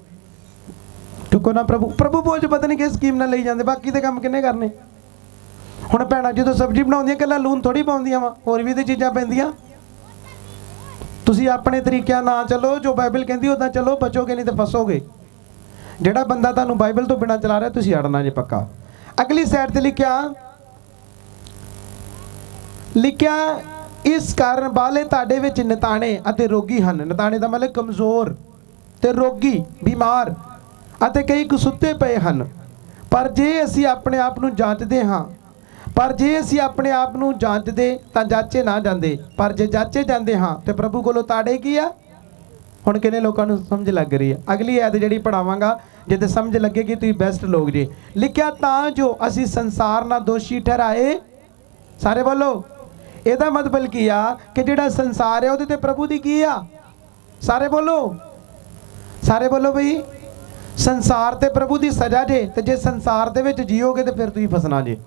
चुको ना प्रभु भोज पता नहीं किस स्कीम नाल लई जांदे, बाकी दे काम किन्ने करने? हुण भैणां जदों सब्जी बनाउंदियां कल्ला लून थोड़ी पाउंदियां वा, होर भी ते चीज़ां पैंदियां। तुसीं अपने तरीके ना चलो, जो बाइबल कहती उदा चलो, बचोगे नहीं तो फसोगे। जिहड़ा बंदा तुहानू बाइबल तो बिना चला रहा तुसीं अड़ना जे पक्का। अगली साइड ते लिखिया इस कारण बाले ताड़े विच निताणे अते रोगी हन। निताणे दा मतलब कमज़ोर ते रोगी बीमार अते कई कुसुत्ते पे हन। पर जे असी अपने आप नू जांचदे हाँ, पर जे असी अपने आप नू जांचदे तां जाचे ना जांदे, पर जे जाचे जांदे हाँ तो प्रभु कोलों ताड़े की आ? ਹੁਣ ਕਿੰਨੇ ਲੋਕਾਂ ਨੂੰ ਸਮਝ ਲੱਗ ਰਹੀ ਹੈ? ਅਗਲੀ ਐਤ ਜਿਹੜੀ ਪੜਾਵਾਂਗਾ ਜਿੱਥੇ ਸਮਝ ਲੱਗੇਗੀ ਤੁਸੀਂ ਬੈਸਟ ਲੋਕ ਜੀ। ਲਿਖਿਆ ਤਾਂ ਜੋ ਅਸੀਂ ਸੰਸਾਰ ਨਾਲ ਦੋਸ਼ੀ ਠਹਿਰਾਏ, ਸਾਰੇ ਬੋਲੋ। ਇਹਦਾ ਮਤਲਬ ਕੀ ਆ ਕਿ ਜਿਹੜਾ ਸੰਸਾਰ ਹੈ ਉਹਦੇ ਤੇ ਪ੍ਰਭੂ ਦੀ ਕੀ ਆ? ਸਾਰੇ ਬੋਲੋ, ਸਾਰੇ ਬੋਲੋ ਬਈ। ਸੰਸਾਰ ਤੇ ਪ੍ਰਭੂ ਦੀ ਸਜ਼ਾ ਜੇ, ਤੇ ਜੇ ਸੰਸਾਰ ਦੇ ਵਿੱਚ ਜੀਓਗੇ ਤੇ ਫਿਰ ਤੁਸੀਂ ਫਸਣਾ ਜੇ।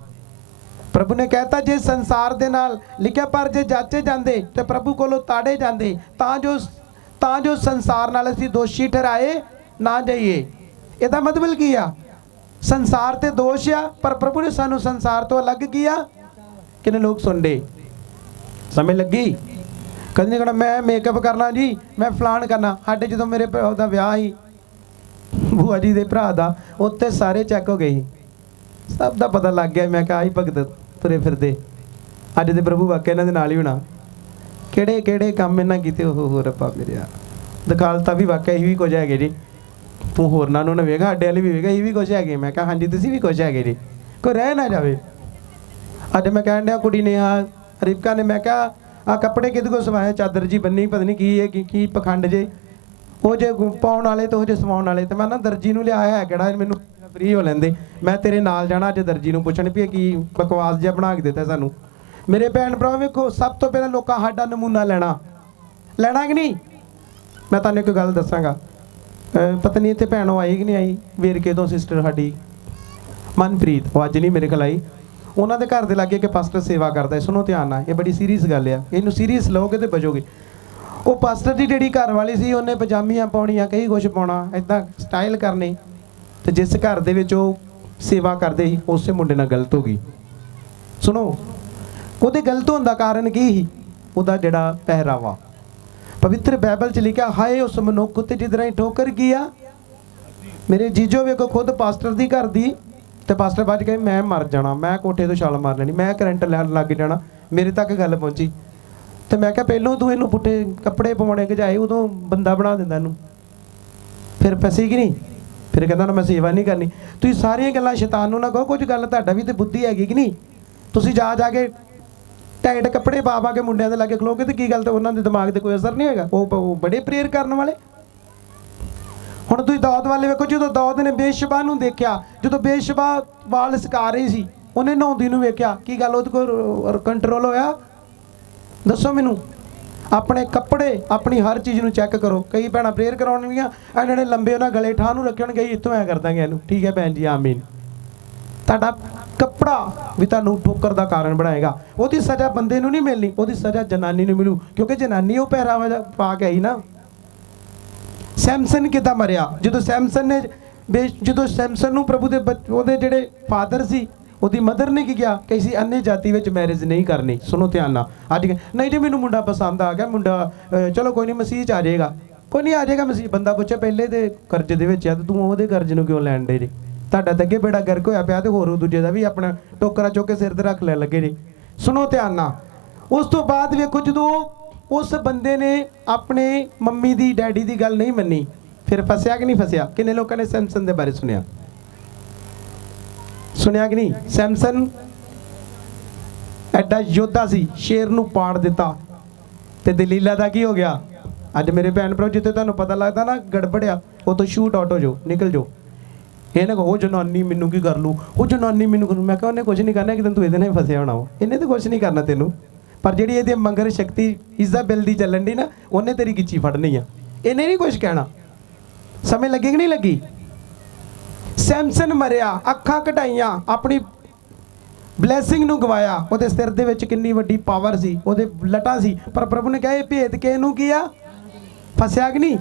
ਪ੍ਰਭੂ ਨੇ ਕਹਿਤਾ ਜੇ ਸੰਸਾਰ ਦੇ ਨਾਲ, ਲਿਖਿਆ ਪਰ ਜੇ ਜਾਚੇ ਜਾਂਦੇ ਤੇ ਪ੍ਰਭੂ ਕੋਲੋਂ ਤਾੜੇ ਜਾਂਦੇ ਤਾਂ ਜੋ ਸੰਸਾਰ ਨਾਲ ਅਸੀਂ ਦੋਸ਼ੀ ਠਹਿਰਾਏ ਨਾ ਜਾਈਏ। ਇਹਦਾ ਮਤਲਬ ਕੀ ਆ? ਸੰਸਾਰ ਤੇ ਦੋਸ਼ ਆ, ਪਰ ਪ੍ਰਭੂ ਨੇ ਸਾਨੂੰ ਸੰਸਾਰ ਤੋਂ ਅਲੱਗ ਕੀਆ। ਕਿੰਨੇ ਲੋਕ ਸੁਣਦੇ? ਸਮਝ ਲੱਗੀ? ਕਦੀ ਨਹੀਂ ਕਹਿਣਾ ਮੈਂ ਮੇਕਅਪ ਕਰਨਾ ਜੀ, ਮੈਂ ਫਲਾਣ ਕਰਨਾ। ਸਾਡੇ ਜਦੋਂ ਮੇਰੇ ਭਰਾ ਦਾ ਵਿਆਹ ਸੀ, ਭੂਆ ਜੀ ਦੇ ਭਰਾ ਦਾ, ਉੱਥੇ ਸਾਰੇ ਚੈੱਕ ਹੋ ਗਏ, ਸਭ ਦਾ ਪਤਾ ਲੱਗ ਗਿਆ। ਮੈਂ ਕਿਹਾ ਆਈ ਭਗਤ ਤੁਰੇ ਫਿਰਦੇ, ਅੱਜ ਦੇ ਪ੍ਰਭੂ ਵਾਕਿਆ ਇਹਨਾਂ ਦੇ ਨਾਲ ਹੀ ਹੋਣਾ। ਕਿਹੜੇ ਕਿਹੜੇ ਕੰਮ ਇਹਨਾਂ ਕੀਤੇ, ਉਹ ਰੱਬਾ ਮੇਰਿਆ। ਦਿਖਾਲਤਾ ਵੀ ਵਾਕਿਆ ਇਹ ਵੀ ਕੁਝ ਹੈਗੇ ਜੀ। ਤੂੰ ਹੋਰਨਾਂ ਨੂੰ ਨਾ ਵੇਖਾ, ਸਾਡੇ ਵਾਲੇ ਵੀ ਵੇਖਾ, ਇਹ ਵੀ ਕੁਝ ਹੈਗੇ। ਮੈਂ ਕਿਹਾ ਹਾਂਜੀ ਤੁਸੀਂ ਵੀ ਕੁਝ ਹੈਗੇ ਜੀ, ਕੋਈ ਰਹਿ ਨਾ ਜਾਵੇ। ਅੱਜ ਮੈਂ ਕਹਿਣ ਡਿਆ ਕੁੜੀ ਨੇ ਆ ਰਿਪਕਾ ਨੇ, ਮੈਂ ਕਿਹਾ ਆ ਕੱਪੜੇ ਕਿਹਦੇ ਕੋਲ ਸਵਾਏ? ਚਾਦਰ ਜੀ ਬੰਨੀ, ਪਤਾ ਨਹੀਂ ਕੀ ਹੈ, ਕੀ ਪਖੰਡ ਜੇ ਉਹ ਜੇ ਪਾਉਣ ਵਾਲੇ ਤੇ ਉਹ ਜੇ ਸਵਾਉਣ ਵਾਲੇ। ਤੇ ਮੈਂ ਨਾ ਦਰਜੀ ਨੂੰ ਲਿਆਇਆ ਹੈ ਕਿਹੜਾ, ਮੈਨੂੰ ਫ੍ਰੀ ਹੋ ਲੈਂਦੇ, ਮੈਂ ਤੇਰੇ ਨਾਲ ਜਾਣਾ ਅੱਜ ਦਰਜੀ ਨੂੰ ਪੁੱਛਣ ਵੀ ਕੀ ਬਕਵਾਸ ਜਿਹਾ ਬਣਾ ਕੇ ਦਿੱਤਾ ਸਾਨੂੰ। ਮੇਰੇ ਭੈਣ ਭਰਾ ਵੇਖੋ, ਸਭ ਤੋਂ ਪਹਿਲਾਂ ਲੋਕਾਂ ਸਾਡਾ ਨਮੂਨਾ ਲੈਣਾ ਕਿ ਨਹੀਂ? ਮੈਂ ਤੁਹਾਨੂੰ ਇੱਕ ਗੱਲ ਦੱਸਾਂਗਾ, ਪਤਾ ਨਹੀਂ ਇੱਥੇ ਭੈਣੋਂ ਆਈ ਕਿ ਨਹੀਂ ਆਈ, ਵੇਰਕੇ ਤੋਂ ਸਿਸਟਰ ਸਾਡੀ ਮਨਪ੍ਰੀਤ, ਉਹ ਅੱਜ ਨਹੀਂ ਮੇਰੇ ਕੋਲ ਆਈ। ਉਹਨਾਂ ਦੇ ਘਰ ਦੇ ਲਾਗੇ ਇੱਕ ਪਾਸਟਰ ਸੇਵਾ ਕਰਦਾ ਹੈ। ਸੁਣੋ ਧਿਆਨ ਨਾਲ, ਇਹ ਬੜੀ ਸੀਰੀਅਸ ਗੱਲ ਆ, ਇਹਨੂੰ ਸੀਰੀਅਸ ਲਓਗੇ ਤੇ ਬਚੋਗੇ। ਉਹ ਪਾਸਟਰ ਦੀ ਜਿਹੜੀ ਘਰ ਵਾਲੀ ਸੀ, ਉਹਨੇ ਪਜਾਮੀਆਂ ਪਾਉਣੀਆਂ, ਕਈ ਕੁਛ ਪਾਉਣਾ, ਇੱਦਾਂ ਸਟਾਈਲ ਕਰਨੇ। ਤੇ ਜਿਸ ਘਰ ਦੇ ਵਿੱਚ ਉਹ ਸੇਵਾ ਕਰਦੇ ਸੀ, ਉਸੇ ਮੁੰਡੇ ਨਾਲ ਗਲਤ ਹੋ ਗਈ। ਸੁਣੋ, ਉਹਦੇ ਗਲਤ ਹੋਣ ਦਾ ਕਾਰਨ ਕੀ ਸੀ? ਉਹਦਾ ਜਿਹੜਾ ਪਹਿਰਾਵਾ। ਪਵਿੱਤਰ ਬਾਈਬਲ 'ਚ ਲਿਖਿਆ, ਹਾਏ ਉਸ ਮਨੁੱਖ ਉੱਤੇ ਜਿੱਦਾਂ ਹੀ ਠੋਕਰ ਗਿਆ। ਮੇਰੇ ਜੀਜੋ ਵੇਖੋ, ਖੁਦ ਪਾਸਟਰ ਦੀ ਘਰ ਦੀ, ਤੇ ਪਾਸਟਰ ਬਾਅਦ ਕਹੇ ਮੈਂ ਮਰ ਜਾਣਾ, ਮੈਂ ਕੋਠੇ ਤੋਂ ਛਾਲ ਮਾਰ ਲੈਣੀ, ਮੈਂ ਕਰੰਟ ਲੈਣ ਲੱਗ ਜਾਣਾ। ਮੇਰੇ ਤੱਕ ਗੱਲ ਪਹੁੰਚੀ। ਤੇ ਮੈਂ ਕਿਹਾ ਪਹਿਲੋਂ ਤੂੰ ਇਹਨੂੰ ਪੁੱਠੇ ਕੱਪੜੇ ਪਾਉਣੇ ਗਜਾਏ, ਉਦੋਂ ਬੰਦਾ ਬਣਾ ਦਿੰਦਾ ਇਹਨੂੰ, ਫਿਰ ਫਸੀ ਕਿ ਨਹੀਂ? ਫਿਰ ਕਹਿੰਦਾ ਨਾ ਮੈਂ ਸੇਵਾ ਨਹੀਂ ਕਰਨੀ। ਤੁਸੀਂ ਸਾਰੀਆਂ ਗੱਲਾਂ ਸ਼ੈਤਾਨ ਨੂੰ ਨਾ ਕਹੋ, ਕੁਝ ਗੱਲ ਤੁਹਾਡਾ ਵੀ ਤੇ ਬੁੱਧੀ ਹੈਗੀ ਕਿ ਨਹੀਂ? ਤੁਸੀਂ ਜਾ ਕੇ ਟਾਈਟ ਕੱਪੜੇ ਪਾ ਕੇ ਮੁੰਡਿਆਂ ਦੇ ਲਾਗੇ ਖਲੋਗੇ ਤੇ ਕੀ ਗੱਲ, ਤੇ ਉਹਨਾਂ ਦੇ ਦਿਮਾਗ ਤੇ ਕੋਈ ਅਸਰ ਨਹੀਂ ਹੈਗਾ। ਉਹ ਬੜੇ ਪ੍ਰੇਅਰ ਕਰਨ ਵਾਲੇ। ਹੁਣ ਤੁਸੀਂ ਦਾਊਦ ਵਾਲੇ ਵੇਖੋ, ਜਦੋਂ ਦਾਊਦ ਨੇ ਬੇਸ਼ਬਾ ਨੂੰ ਦੇਖਿਆ, ਜਦੋਂ ਬੇਸ਼ਬਾ ਵਾਲ ਸਕਾ ਰਹੀ ਸੀ, ਉਹਨੇ ਨਹਾਉਂਦੀ ਨੂੰ ਵੇਖਿਆ, ਕੀ ਗੱਲ ਉਹਦੇ ਕੋਲ ਕੰਟਰੋਲ ਹੋਇਆ? ਦੱਸੋ ਮੈਨੂੰ। ਆਪਣੇ ਕੱਪੜੇ, ਆਪਣੀ ਹਰ ਚੀਜ਼ ਨੂੰ ਚੈੱਕ ਕਰੋ। ਕਈ ਭੈਣਾਂ ਪ੍ਰੇਅਰ ਕਰਾਉਣਗੀਆਂ, ਇਹਨਾਂ ਨੇ ਲੰਬੇ ਉਹਨਾਂ ਗਲੇ ਠਾਹ ਨੂੰ ਰੱਖੇ ਹੋਣਗੇ, ਇੱਥੋਂ ਐ ਕਰ ਦਾਂਗੇ ਇਹਨੂੰ, ਠੀਕ ਹੈ ਭੈਣ ਜੀ ਆਮੀਨ। ਤੁਹਾਡਾ ਕੱਪੜਾ ਵੀ ਤੁਹਾਨੂੰ ਠੋਕਰ ਦਾ ਕਾਰਨ ਬਣਾਏਗਾ। ਉਹਦੀ ਸਜ਼ਾ ਬੰਦੇ ਨੂੰ ਨਹੀਂ ਮਿਲਣੀ, ਉਹਦੀ ਸਜ਼ਾ ਜਨਾਨੀ ਨੂੰ ਮਿਲੂ, ਕਿਉਂਕਿ ਜਨਾਨੀ ਉਹ ਪਹਿਰਾਵਾ ਪਾ ਕੇ ਆਈ ਨਾ। ਸੈਮਸਨ ਕਿੱਦਾਂ ਮਰਿਆ? ਜਦੋਂ ਸੈਮਸਨ ਨੂੰ ਪ੍ਰਭੂ ਦੇ ਉਹਦੇ ਜਿਹੜੇ ਫਾਦਰ ਸੀ, ਉਹਦੀ ਮਦਰ ਨੇ ਕੀ ਕਿਹਾ ਕਿ ਅਸੀਂ ਅੰਨੇ ਜਾਤੀ ਵਿੱਚ ਮੈਰਿਜ ਨਹੀਂ ਕਰਨੀ। ਸੁਣੋ ਧਿਆਨ ਨਾਲ। ਅੱਜ ਨਹੀਂ ਜੀ ਮੈਨੂੰ ਮੁੰਡਾ ਪਸੰਦ ਆ ਗਿਆ, ਮੁੰਡਾ ਚਲੋ ਕੋਈ ਨਹੀਂ ਮਸੀਹ 'ਚ ਆ ਜਾਏਗਾ, ਕੋਈ ਨਹੀਂ ਆ ਜਾਏਗਾ ਮਸੀਹ। ਬੰਦਾ ਪੁੱਛੇ ਪਹਿਲੇ ਦੇ ਕਰਜ਼ੇ ਦੇ ਵਿੱਚ ਆ, ਤੇ ਤੂੰ ਉਹਦੇ ਕਰਜ਼ੇ ਨੂੰ ਕਿਉਂ ਲੈਣ ਦੇ ਜੀ? ਤੁਹਾਡਾ ਤਾਂ ਅੱਗੇ ਬੇੜਾ ਗਰਕ ਹੋਇਆ ਪਿਆ, ਤੇ ਹੋਰ ਦੂਜੇ ਦਾ ਵੀ ਆਪਣਾ ਟੋਕਰਾ ਚੁੱਕ ਕੇ ਸਿਰ ਤੇ ਰੱਖ ਲੈਣ ਲੱਗੇ ਜੀ। ਸੁਣੋ ਧਿਆਨ ਨਾਲ। ਉਸ ਤੋਂ ਬਾਅਦ ਵੇਖੋ, ਜਦੋਂ ਉਸ ਬੰਦੇ ਨੇ ਆਪਣੇ ਮੰਮੀ ਦੀ ਡੈਡੀ ਦੀ ਗੱਲ ਨਹੀਂ ਮੰਨੀ, ਫਿਰ ਫਸਿਆ ਕਿ ਨਹੀਂ ਫਸਿਆ? ਕਿੰਨੇ ਲੋਕਾਂ ਨੇ ਸੈਮਸਨ ਦੇ ਬਾਰੇ ਸੁਣਿਆ ਕਿ ਨਹੀਂ? ਸੈਮਸਨ ਐਡਾ ਯੋਧਾ ਸੀ, ਸ਼ੇਰ ਨੂੰ ਪਾੜ ਦਿੱਤਾ। ਤੇ ਦਲੀਲਾ ਦਾ ਕੀ ਹੋ ਗਿਆ? ਅੱਜ ਮੇਰੇ ਭੈਣ ਭਰਾ, ਜਿੱਥੇ ਤੁਹਾਨੂੰ ਪਤਾ ਲੱਗਦਾ ਨਾ ਗੜਬੜਿਆ, ਉਹ ਤੋਂ ਸ਼ੂਟ ਆਊਟ ਹੋ ਜਾਓ, ਨਿਕਲ ਜਾਓ। ਇਹ ਨਾ ਕਹੋ ਜਨਾਨੀ ਮੈਨੂੰ ਕੀ ਕਰ ਲੂ, ਉਹ ਜਨਾਨੀ ਮੈਨੂੰ ਕਰੂ। ਮੈਂ ਕਿਹਾ ਉਹਨੇ ਕੁਝ ਨਹੀਂ ਕਰਨਾ, ਕਿਤੇ ਤੂੰ ਇਹਦੇ ਨਾਲ ਹੀ ਫਸਿਆ ਹੋਣਾ। ਇਹਨੇ ਤਾਂ ਕੁਝ ਨਹੀਂ ਕਰਨਾ ਤੈਨੂੰ, ਪਰ ਜਿਹੜੀ ਇਹਦੀ ਮੰਗਰ ਸ਼ਕਤੀ ਇਜ਼ਾਬੈਲ ਦੀ ਚੱਲਣ ਦੀ ਨਾ, ਉਹਨੇ ਤੇਰੀ ਗਿੱਚੀ ਫੜਨੀ ਆ। ਇਹਨੇ ਨਹੀਂ ਕੁਝ ਕਹਿਣਾ। ਸਮਝ ਲੱਗੀ ਕਿ ਨਹੀਂ ਲੱਗੀ? ਸੈਮਸਨ ਮਰਿਆ, ਅੱਖਾਂ ਕਢਾਈਆਂ, ਆਪਣੀ ਬਲੈਸਿੰਗ ਨੂੰ ਗਵਾਇਆ। ਉਹਦੇ ਸਿਰ ਦੇ ਵਿੱਚ ਕਿੰਨੀ ਵੱਡੀ ਪਾਵਰ ਸੀ, ਉਹਦੇ ਲਟਾ ਸੀ, ਪਰ ਪ੍ਰਭੂ ਨੇ ਕਿਹਾ ਇਹ ਭੇਦ ਕੇ ਇਹਨੂੰ ਕੀ ਆ? ਫਸਿਆ ਕਿ ਨਹੀਂ?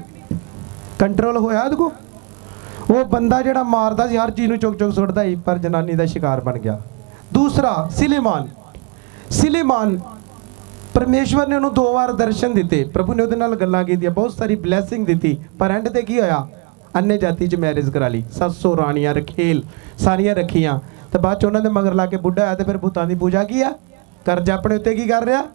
ਕੰਟਰੋਲ ਹੋਇਆ ਉਹਦੇ ਕੋਲ। ਉਹ ਬੰਦਾ ਜਿਹੜਾ ਮਾਰਦਾ ਸੀ, ਹਰ ਚੀਜ਼ ਨੂੰ ਚੁੱਕ ਸੁੱਟਦਾ ਸੀ, ਪਰ ਜਨਾਨੀ ਦਾ ਸ਼ਿਕਾਰ ਬਣ ਗਿਆ। ਦੂਸਰਾ ਸੁਲੇਮਾਨ ਪਰਮੇਸ਼ਵਰ ਨੇ ਉਹਨੂੰ 2 ਵਾਰ ਦਰਸ਼ਨ ਦਿੱਤੇ, ਪ੍ਰਭੂ ਨੇ ਉਹਦੇ ਨਾਲ ਗੱਲਾਂ ਕੀਤੀਆਂ, ਬਹੁਤ ਸਾਰੀ ਬਲੈਸਿੰਗ ਦਿੱਤੀ, ਪਰ ਐਂਡ ਤੇ ਕੀ ਹੋਇਆ? ਅੰਨੇ ਜਾਤੀ 'ਚ ਮੈਰਿਜ ਕਰਾ ਲਈ, 700 ਰਾਣੀਆਂ ਰਖੇਲ ਸਾਰੀਆਂ ਰੱਖੀਆਂ। ਤੇ ਬਾਅਦ 'ਚ ਉਹਨਾਂ ਦੇ ਮਗਰ ਲਾ ਕੇ ਬੁੱਢਾ ਆਇਆ, ਤੇ ਫਿਰ ਬੁੱਤਾਂ ਦੀ ਪੂਜਾ ਕੀ ਆ? ਕਰਜ਼ਾ ਆਪਣੇ ਉੱਤੇ ਕੀ ਕਰ ਰਿਹਾ?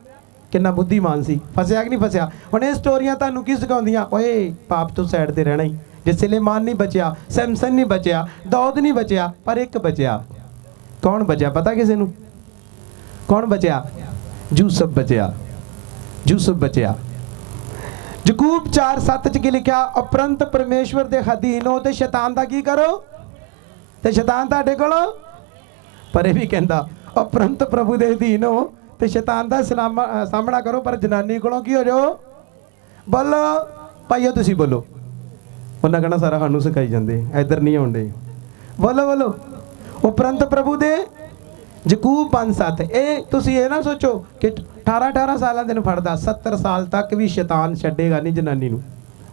ਕਿੰਨਾ ਬੁੱਧੀਮਾਨ ਸੀ। ਫਸਿਆ ਕਿ ਨਹੀਂ ਫਸਿਆ? ਹੁਣ ਇਹ ਸਟੋਰੀਆਂ ਤੁਹਾਨੂੰ ਕੀ ਸਿਖਾਉਂਦੀਆਂ? ਓਏ ਪਾਪ ਤੋਂ ਸਾਈਡ ਤੇ ਰਹਿਣਾ ਹੀ। ਜੇ ਸੁਲੇਮਾਨ ਨਹੀਂ ਬਚਿਆ, ਸੈਮਸਨ ਨਹੀਂ ਬਚਿਆ, ਦਾਊਦ ਨਹੀਂ ਬਚਿਆ, ਪਰ ਇੱਕ ਬਚਿਆ। ਕੌਣ ਬਚਿਆ ਪਤਾ ਕਿਸੇ ਨੂੰ? ਕੌਣ ਬਚਿਆ? ਯੂਸਫ ਬਚਿਆ। ਯਕੂਬ 4:7 ਚ ਕੀ ਲਿਖਿਆ? ਉਪਰੰਤ ਪਰਮੇਸ਼ਵਰ ਦੇ ਅਧੀਨ ਹੋ ਤੇ ਸ਼ੈਤਾਨ ਦਾ ਕੀ ਕਰੋ? ਤੇ ਸ਼ੈਤਾਨ ਤੁਹਾਡੇ ਕੋਲੋਂ ਪਰ ਇਹ ਵੀ ਕਹਿੰਦਾ ਉਪਰੰਤ ਪ੍ਰਭੂ ਦੇ ਅਧੀਨ ਹੋ ਤੇ ਸ਼ੈਤਾਨ ਦਾ ਸਾਹਮਣਾ ਕਰੋ, ਪਰ ਜਨਾਨੀ ਕੋਲੋਂ ਕੀ ਹੋ ਜਾਓ? ਬੋਲੋ ਭਾਈਓ, ਤੁਸੀਂ ਬੋਲੋ। ਉਹਨਾਂ ਕਹਿਣਾ ਸਾਰਾ ਸਾਨੂੰ ਸਿਖਾਈ ਜਾਂਦੇ, ਇੱਧਰ ਨਹੀਂ ਆਉਂਦੇ। ਬੋਲੋ ਬੋਲੋ। ਉਪਰੰਤ ਪ੍ਰਭੂ ਦੇ ਯਕੂਬ 5:7। ਇਹ ਤੁਸੀਂ ਇਹ ਨਾ ਸੋਚੋ ਕਿ 18 ਸਾਲਾਂ ਦੇ ਨੂੰ ਫੜਦਾ, 70 ਸਾਲ ਤੱਕ ਵੀ ਸ਼ੈਤਾਨ ਛੱਡੇਗਾ ਨਹੀਂ ਜਨਾਨੀ ਨੂੰ,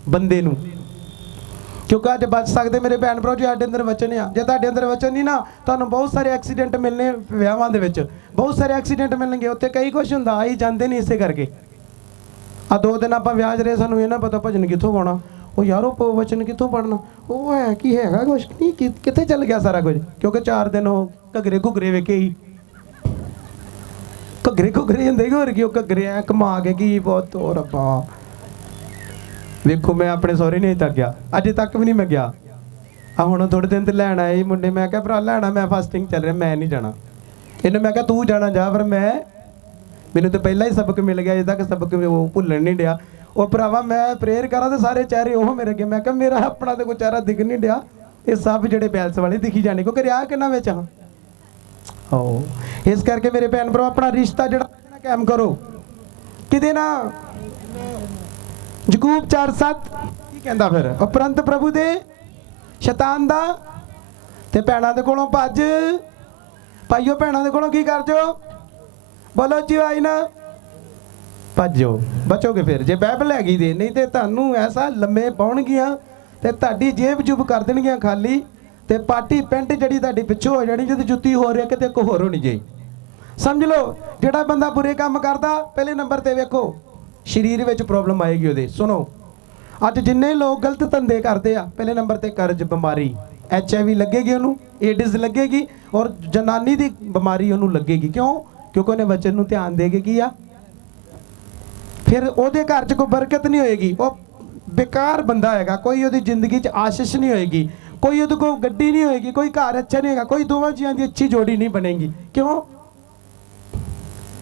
ਬੰਦੇ ਨੂੰ। ਕਿਉਂਕਿ ਅੱਜ ਬਚ ਸਕਦੇ ਮੇਰੇ ਭੈਣ ਭਰਾ ਜੀ, ਸਾਡੇ ਅੰਦਰ ਵਚਨ ਆ। ਜੇ ਤੁਹਾਡੇ ਅੰਦਰ ਵਚਨ ਨਹੀਂ ਨਾ, ਤੁਹਾਨੂੰ ਬਹੁਤ ਸਾਰੇ ਐਕਸੀਡੈਂਟ ਮਿਲਣੇ ਵਿਆਹਾਂ ਦੇ ਵਿੱਚ, ਬਹੁਤ ਸਾਰੇ ਐਕਸੀਡੈਂਟ ਮਿਲਣਗੇ। ਉੱਥੇ ਕਈ ਕੁਛ ਹੁੰਦਾ, ਆਈ ਜਾਂਦੇ ਨਹੀਂ ਇਸੇ ਕਰਕੇ। ਆ 2 ਦਿਨ ਆਪਾਂ ਵਿਆਹ 'ਚ ਰਹੇ, ਸਾਨੂੰ ਇਹ ਨਾ ਪਤਾ ਭਜਨ ਕਿੱਥੋਂ ਪਾਉਣਾ, ਉਹ ਯਾਰ ਉਹ ਵਚਨ ਕਿੱਥੋਂ ਪੜਨਾ, ਉਹ ਹੈ ਕੀ ਹੈਗਾ ਕੁਛ ਨਹੀਂ, ਕਿੱਥੇ ਚੱਲ ਗਿਆ ਸਾਰਾ ਕੁਝ। ਕਿਉਂਕਿ 4 ਦਿਨ ਉਹ ਘੱਗਰੇ ਘੁਗਰੇ ਵੇਖੇ ਹੀ, ਘੱਗਰੇ ਘੁਗਰੇ ਹੁੰਦੇ ਹੋਰ ਕੀ, ਉਹ ਘੱਗਰੇ ਐ ਕਮਾ ਕੇ ਕੀ ਬਹੁਤ। ਉਹ ਰੱਬਾ ਵੇਖੋ, ਮੈਂ ਆਪਣੇ ਸਹੁਰੇ ਨਹੀਂ ਤੱਕ ਗਿਆ, ਅਜੇ ਤੱਕ ਵੀ ਨਹੀਂ ਮੈਂ ਗਿਆ। ਆ ਹੁਣ ਥੋੜੇ ਦਿਨ ਤੇ ਲੈਣ ਆਏ ਮੁੰਡੇ, ਮੈਂ ਕਿਹਾ ਭਰਾ ਲੈਣਾ, ਮੈਂ ਫਾਸਟਿੰਗ ਚੱਲ ਰਿਹਾ, ਮੈਂ ਨਹੀਂ ਜਾਣਾ। ਇਹਨੂੰ ਮੈਂ ਕਿਹਾ ਤੂੰ ਜਾਣਾ ਜਾ, ਪਰ ਮੈਨੂੰ ਤਾਂ ਪਹਿਲਾਂ ਹੀ ਸਬਕ ਮਿਲ ਗਿਆ, ਅਜੇ ਤੱਕ ਸਬਕ ਉਹ ਭੁੱਲਣ ਨਹੀਂ ਡਿਆ। ਉਹ ਭਰਾਵਾ ਮੈਂ ਪ੍ਰੇਅਰ ਕਰਾਂ ਤੇ ਸਾਰੇ ਚਿਹਰੇ ਉਹ ਮੇਰੇ ਅੱਗੇ। ਮੈਂ ਕਿਹਾ ਮੇਰਾ ਆਪਣਾ ਤੇ ਕੋਈ ਚਿਹਰਾ ਦਿਖ ਨਹੀਂ ਡਿਆ, ਇਹ ਸਭ ਜਿਹੜੇ ਪੈਲਸ ਵਾਲੇ ਦਿਖੀ ਜਾਣੇ, ਕਿਉਂਕਿ ਰਿਹਾ ਕਿੰਨਾ ਵਿੱਚ ਹਾਂ। ਇਸ ਕਰਕੇ ਮੇਰੇ ਭੈਣ ਭਰਾ ਆਪਣਾ ਰਿਸ਼ਤਾ ਜਿਹੜਾ ਕਾਇਮ ਕਰੋ ਕਿਤੇ ਨਾ। ਯਕੂਬ 4:7 ਕੀ ਕਹਿੰਦਾ ਫਿਰ? ਉਪਰੰਤ ਪ੍ਰਭੂ ਦੇ ਸ਼ੈਤਾਨ ਦਾ ਤੇ ਭੈਣਾਂ ਦੇ ਕੋਲੋਂ ਭੱਜ। ਭਾਈਓ ਭੈਣਾਂ ਦੇ ਕੋਲੋਂ ਕੀ ਕਰ ਜੋ? ਬੋਲੋ ਜੀ ਆਈ ਨਾ, ਭੱਜੋ, ਬਚੋਗੇ ਫਿਰ ਜੇ ਬਾਈਬਲ ਹੈਗੀ ਦੇ। ਨਹੀਂ ਤੇ ਤੁਹਾਨੂੰ ਐਸਾ ਲੰਮੇ ਪਾਉਣਗੀਆਂ ਤੇ ਤੁਹਾਡੀ ਜੇਬ ਜੁਬ ਕਰ ਦੇਣਗੀਆਂ ਖਾਲੀ, ਤੇ ਪਾਟੀ ਪੈਂਟ ਜਿਹੜੀ ਤੁਹਾਡੀ ਪਿੱਛੋਂ ਹੋ ਜਾਣੀ, ਜਿਹਦੀ ਜੁੱਤੀ ਹੋ ਰਹੀ ਕਿਤੇ ਇੱਕ ਹੋਰ ਹੋਣੀ ਜੇ। ਸਮਝ ਲਓ, ਜਿਹੜਾ ਬੰਦਾ ਬੁਰੇ ਕੰਮ ਕਰਦਾ, ਪਹਿਲੇ ਨੰਬਰ ਤੇ ਵੇਖੋ ਸਰੀਰ ਵਿੱਚ ਪ੍ਰੋਬਲਮ ਆਏਗੀ ਉਹਦੇ। ਸੁਣੋ, ਅੱਜ ਜਿੰਨੇ ਲੋਕ ਗਲਤ ਧੰਦੇ ਕਰਦੇ ਆ, ਪਹਿਲੇ ਨੰਬਰ ਤੇ ਕਰਜ਼ ਬਿਮਾਰੀ, HIV ਲੱਗੇਗੀ ਉਹਨੂੰ, ਏਡਜ਼ ਲੱਗੇਗੀ, ਔਰ ਜਨਾਨੀ ਦੀ ਬਿਮਾਰੀ ਉਹਨੂੰ ਲੱਗੇਗੀ। ਕਿਉਂ? ਕਿਉਂਕਿ ਉਹਨੇ ਵਚਨ ਨੂੰ ਧਿਆਨ ਦੇ ਕੇ ਕੀ ਆ, ਫਿਰ ਉਹਦੇ ਘਰ 'ਚ ਕੋਈ ਬਰਕਤ ਨਹੀਂ ਹੋਏਗੀ। ਉਹ ਬੇਕਾਰ ਬੰਦਾ ਹੈਗਾ, ਕੋਈ ਉਹਦੀ ਜ਼ਿੰਦਗੀ 'ਚ ਆਸ਼ੀਸ਼ ਨਹੀਂ ਹੋਏਗੀ, ਕੋਈ ਉਹਦੇ ਕੋਲ ਗੱਡੀ ਨਹੀਂ ਹੋਏਗੀ, ਕੋਈ ਘਰ ਅੱਛਾ ਨਹੀਂ ਹੈਗਾ, ਕੋਈ ਦੋਵਾਂ ਜੀਆਂ ਦੀ ਅੱਛੀ ਜੋੜੀ ਨਹੀਂ ਬਣੇਗੀ। ਕਿਉਂ?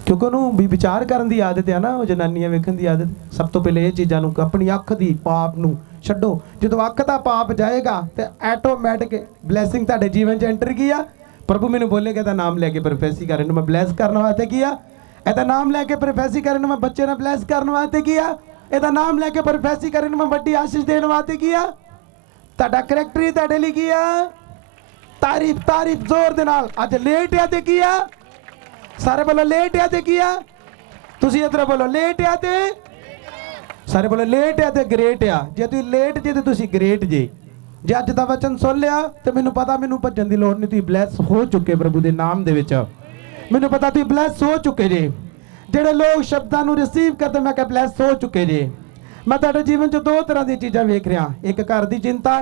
ਕਿਉਂਕਿ ਉਹਨੂੰ ਵੀ ਵਿਚਾਰ ਕਰਨ ਦੀ ਆਦਤ ਹੈ ਨਾ, ਉਹ ਜਨਾਨੀਆਂ ਵੇਖਣ ਦੀ ਆਦਤ। ਸਭ ਤੋਂ ਪਹਿਲੇ ਇਹ ਚੀਜ਼ਾਂ ਨੂੰ, ਆਪਣੀ ਅੱਖ ਦੀ ਪਾਪ ਨੂੰ ਛੱਡੋ। ਜਦੋਂ ਅੱਖ ਦਾ ਪਾਪ ਜਾਏਗਾ ਤੇ ਆਟੋਮੈਟਿਕ ਬਲੇਸਿੰਗ ਤੁਹਾਡੇ ਜੀਵਨ 'ਚ ਐਂਟਰ ਕੀ ਆ? ਪ੍ਰਭੂ ਮੈਨੂੰ ਬੋਲੇਗਾ ਇਹਦਾ ਨਾਮ ਲੈ ਕੇ ਪ੍ਰੋਫੈਸੀ ਕਰਨ ਨੂੰ, ਮੈਂ ਬਲੈਸ ਕਰਨ ਵਾਸਤੇ ਕੀ ਆ? ਇਹਦਾ ਨਾਮ ਲੈ ਕੇ ਪ੍ਰੋਫੈਸੀ ਕਰਨ ਨੂੰ, ਮੈਂ ਬੱਚੇ ਨੂੰ ਬਲੈਸ ਕਰਨ ਵਾਸਤੇ ਕੀ ਆ? ਇਹਦਾ ਨਾਮ ਲੈ ਕੇ ਪ੍ਰੋਫੈਸੀ ਕਰਨ ਨੂੰ, ਮੈਂ ਵੱਡੀ ਆਸ਼ੀਸ਼ ਦੇਣ ਵਾਸਤੇ ਕੀ ਆ? ਤੁਹਾਡਾ ਕਰੈਕਟਰ ਹੀ ਤੁਹਾਡੇ ਲਈ ਕੀ ਆ? ਤਾਰੀਫ, ਤਾਰੀਫ ਜ਼ੋਰ ਦੇ ਨਾਲ। ਅੱਜ ਲੇਟ ਆ ਤੇ ਕੀ ਆ? ਸਾਰੇ ਬੋਲੋ ਲੇਟ ਆ ਤੇ ਕੀ ਆ? ਤੁਸੀਂ ਇਧਰ ਬੋਲੋ ਲੇਟ ਆ ਤੇ, ਸਾਰੇ ਬੋਲੋ ਲੇਟ ਆ ਤੇ ਗ੍ਰੇਟ ਆ। ਜੇ ਤੁਸੀਂ ਲੇਟ ਜੇ ਤੇ ਤੁਸੀਂ ਗ੍ਰੇਟ ਜੇ। ਜੇ ਅੱਜ ਦਾ ਵਚਨ ਸੁਣ ਲਿਆ ਤੇ ਮੈਨੂੰ ਪਤਾ, ਮੈਨੂੰ ਭੱਜਣ ਦੀ ਲੋੜ ਨਹੀਂ, ਤੁਸੀਂ ਬਲੈਸ ਹੋ ਚੁੱਕੇ ਪ੍ਰਭੂ ਦੇ ਨਾਮ ਦੇ ਵਿੱਚ। ਮੈਨੂੰ ਪਤਾ ਤੁਸੀਂ ਬਲੈਸ ਹੋ ਚੁੱਕੇ ਜੇ। ਜਿਹੜੇ ਲੋਕ ਸ਼ਬਦਾਂ ਨੂੰ ਰਿਸੀਵ ਕਰਦੇ, ਮੈਂ ਕਿਹਾ ਬਲੈਸ ਹੋ ਚੁੱਕੇ ਜੇ। ਮੈਂ ਤੁਹਾਡੇ ਜੀਵਨ 'ਚ 2 ਤਰ੍ਹਾਂ ਦੀਆਂ ਚੀਜ਼ਾਂ ਵੇਖ ਰਿਹਾ, ਇੱਕ ਘਰ ਦੀ ਚਿੰਤਾ,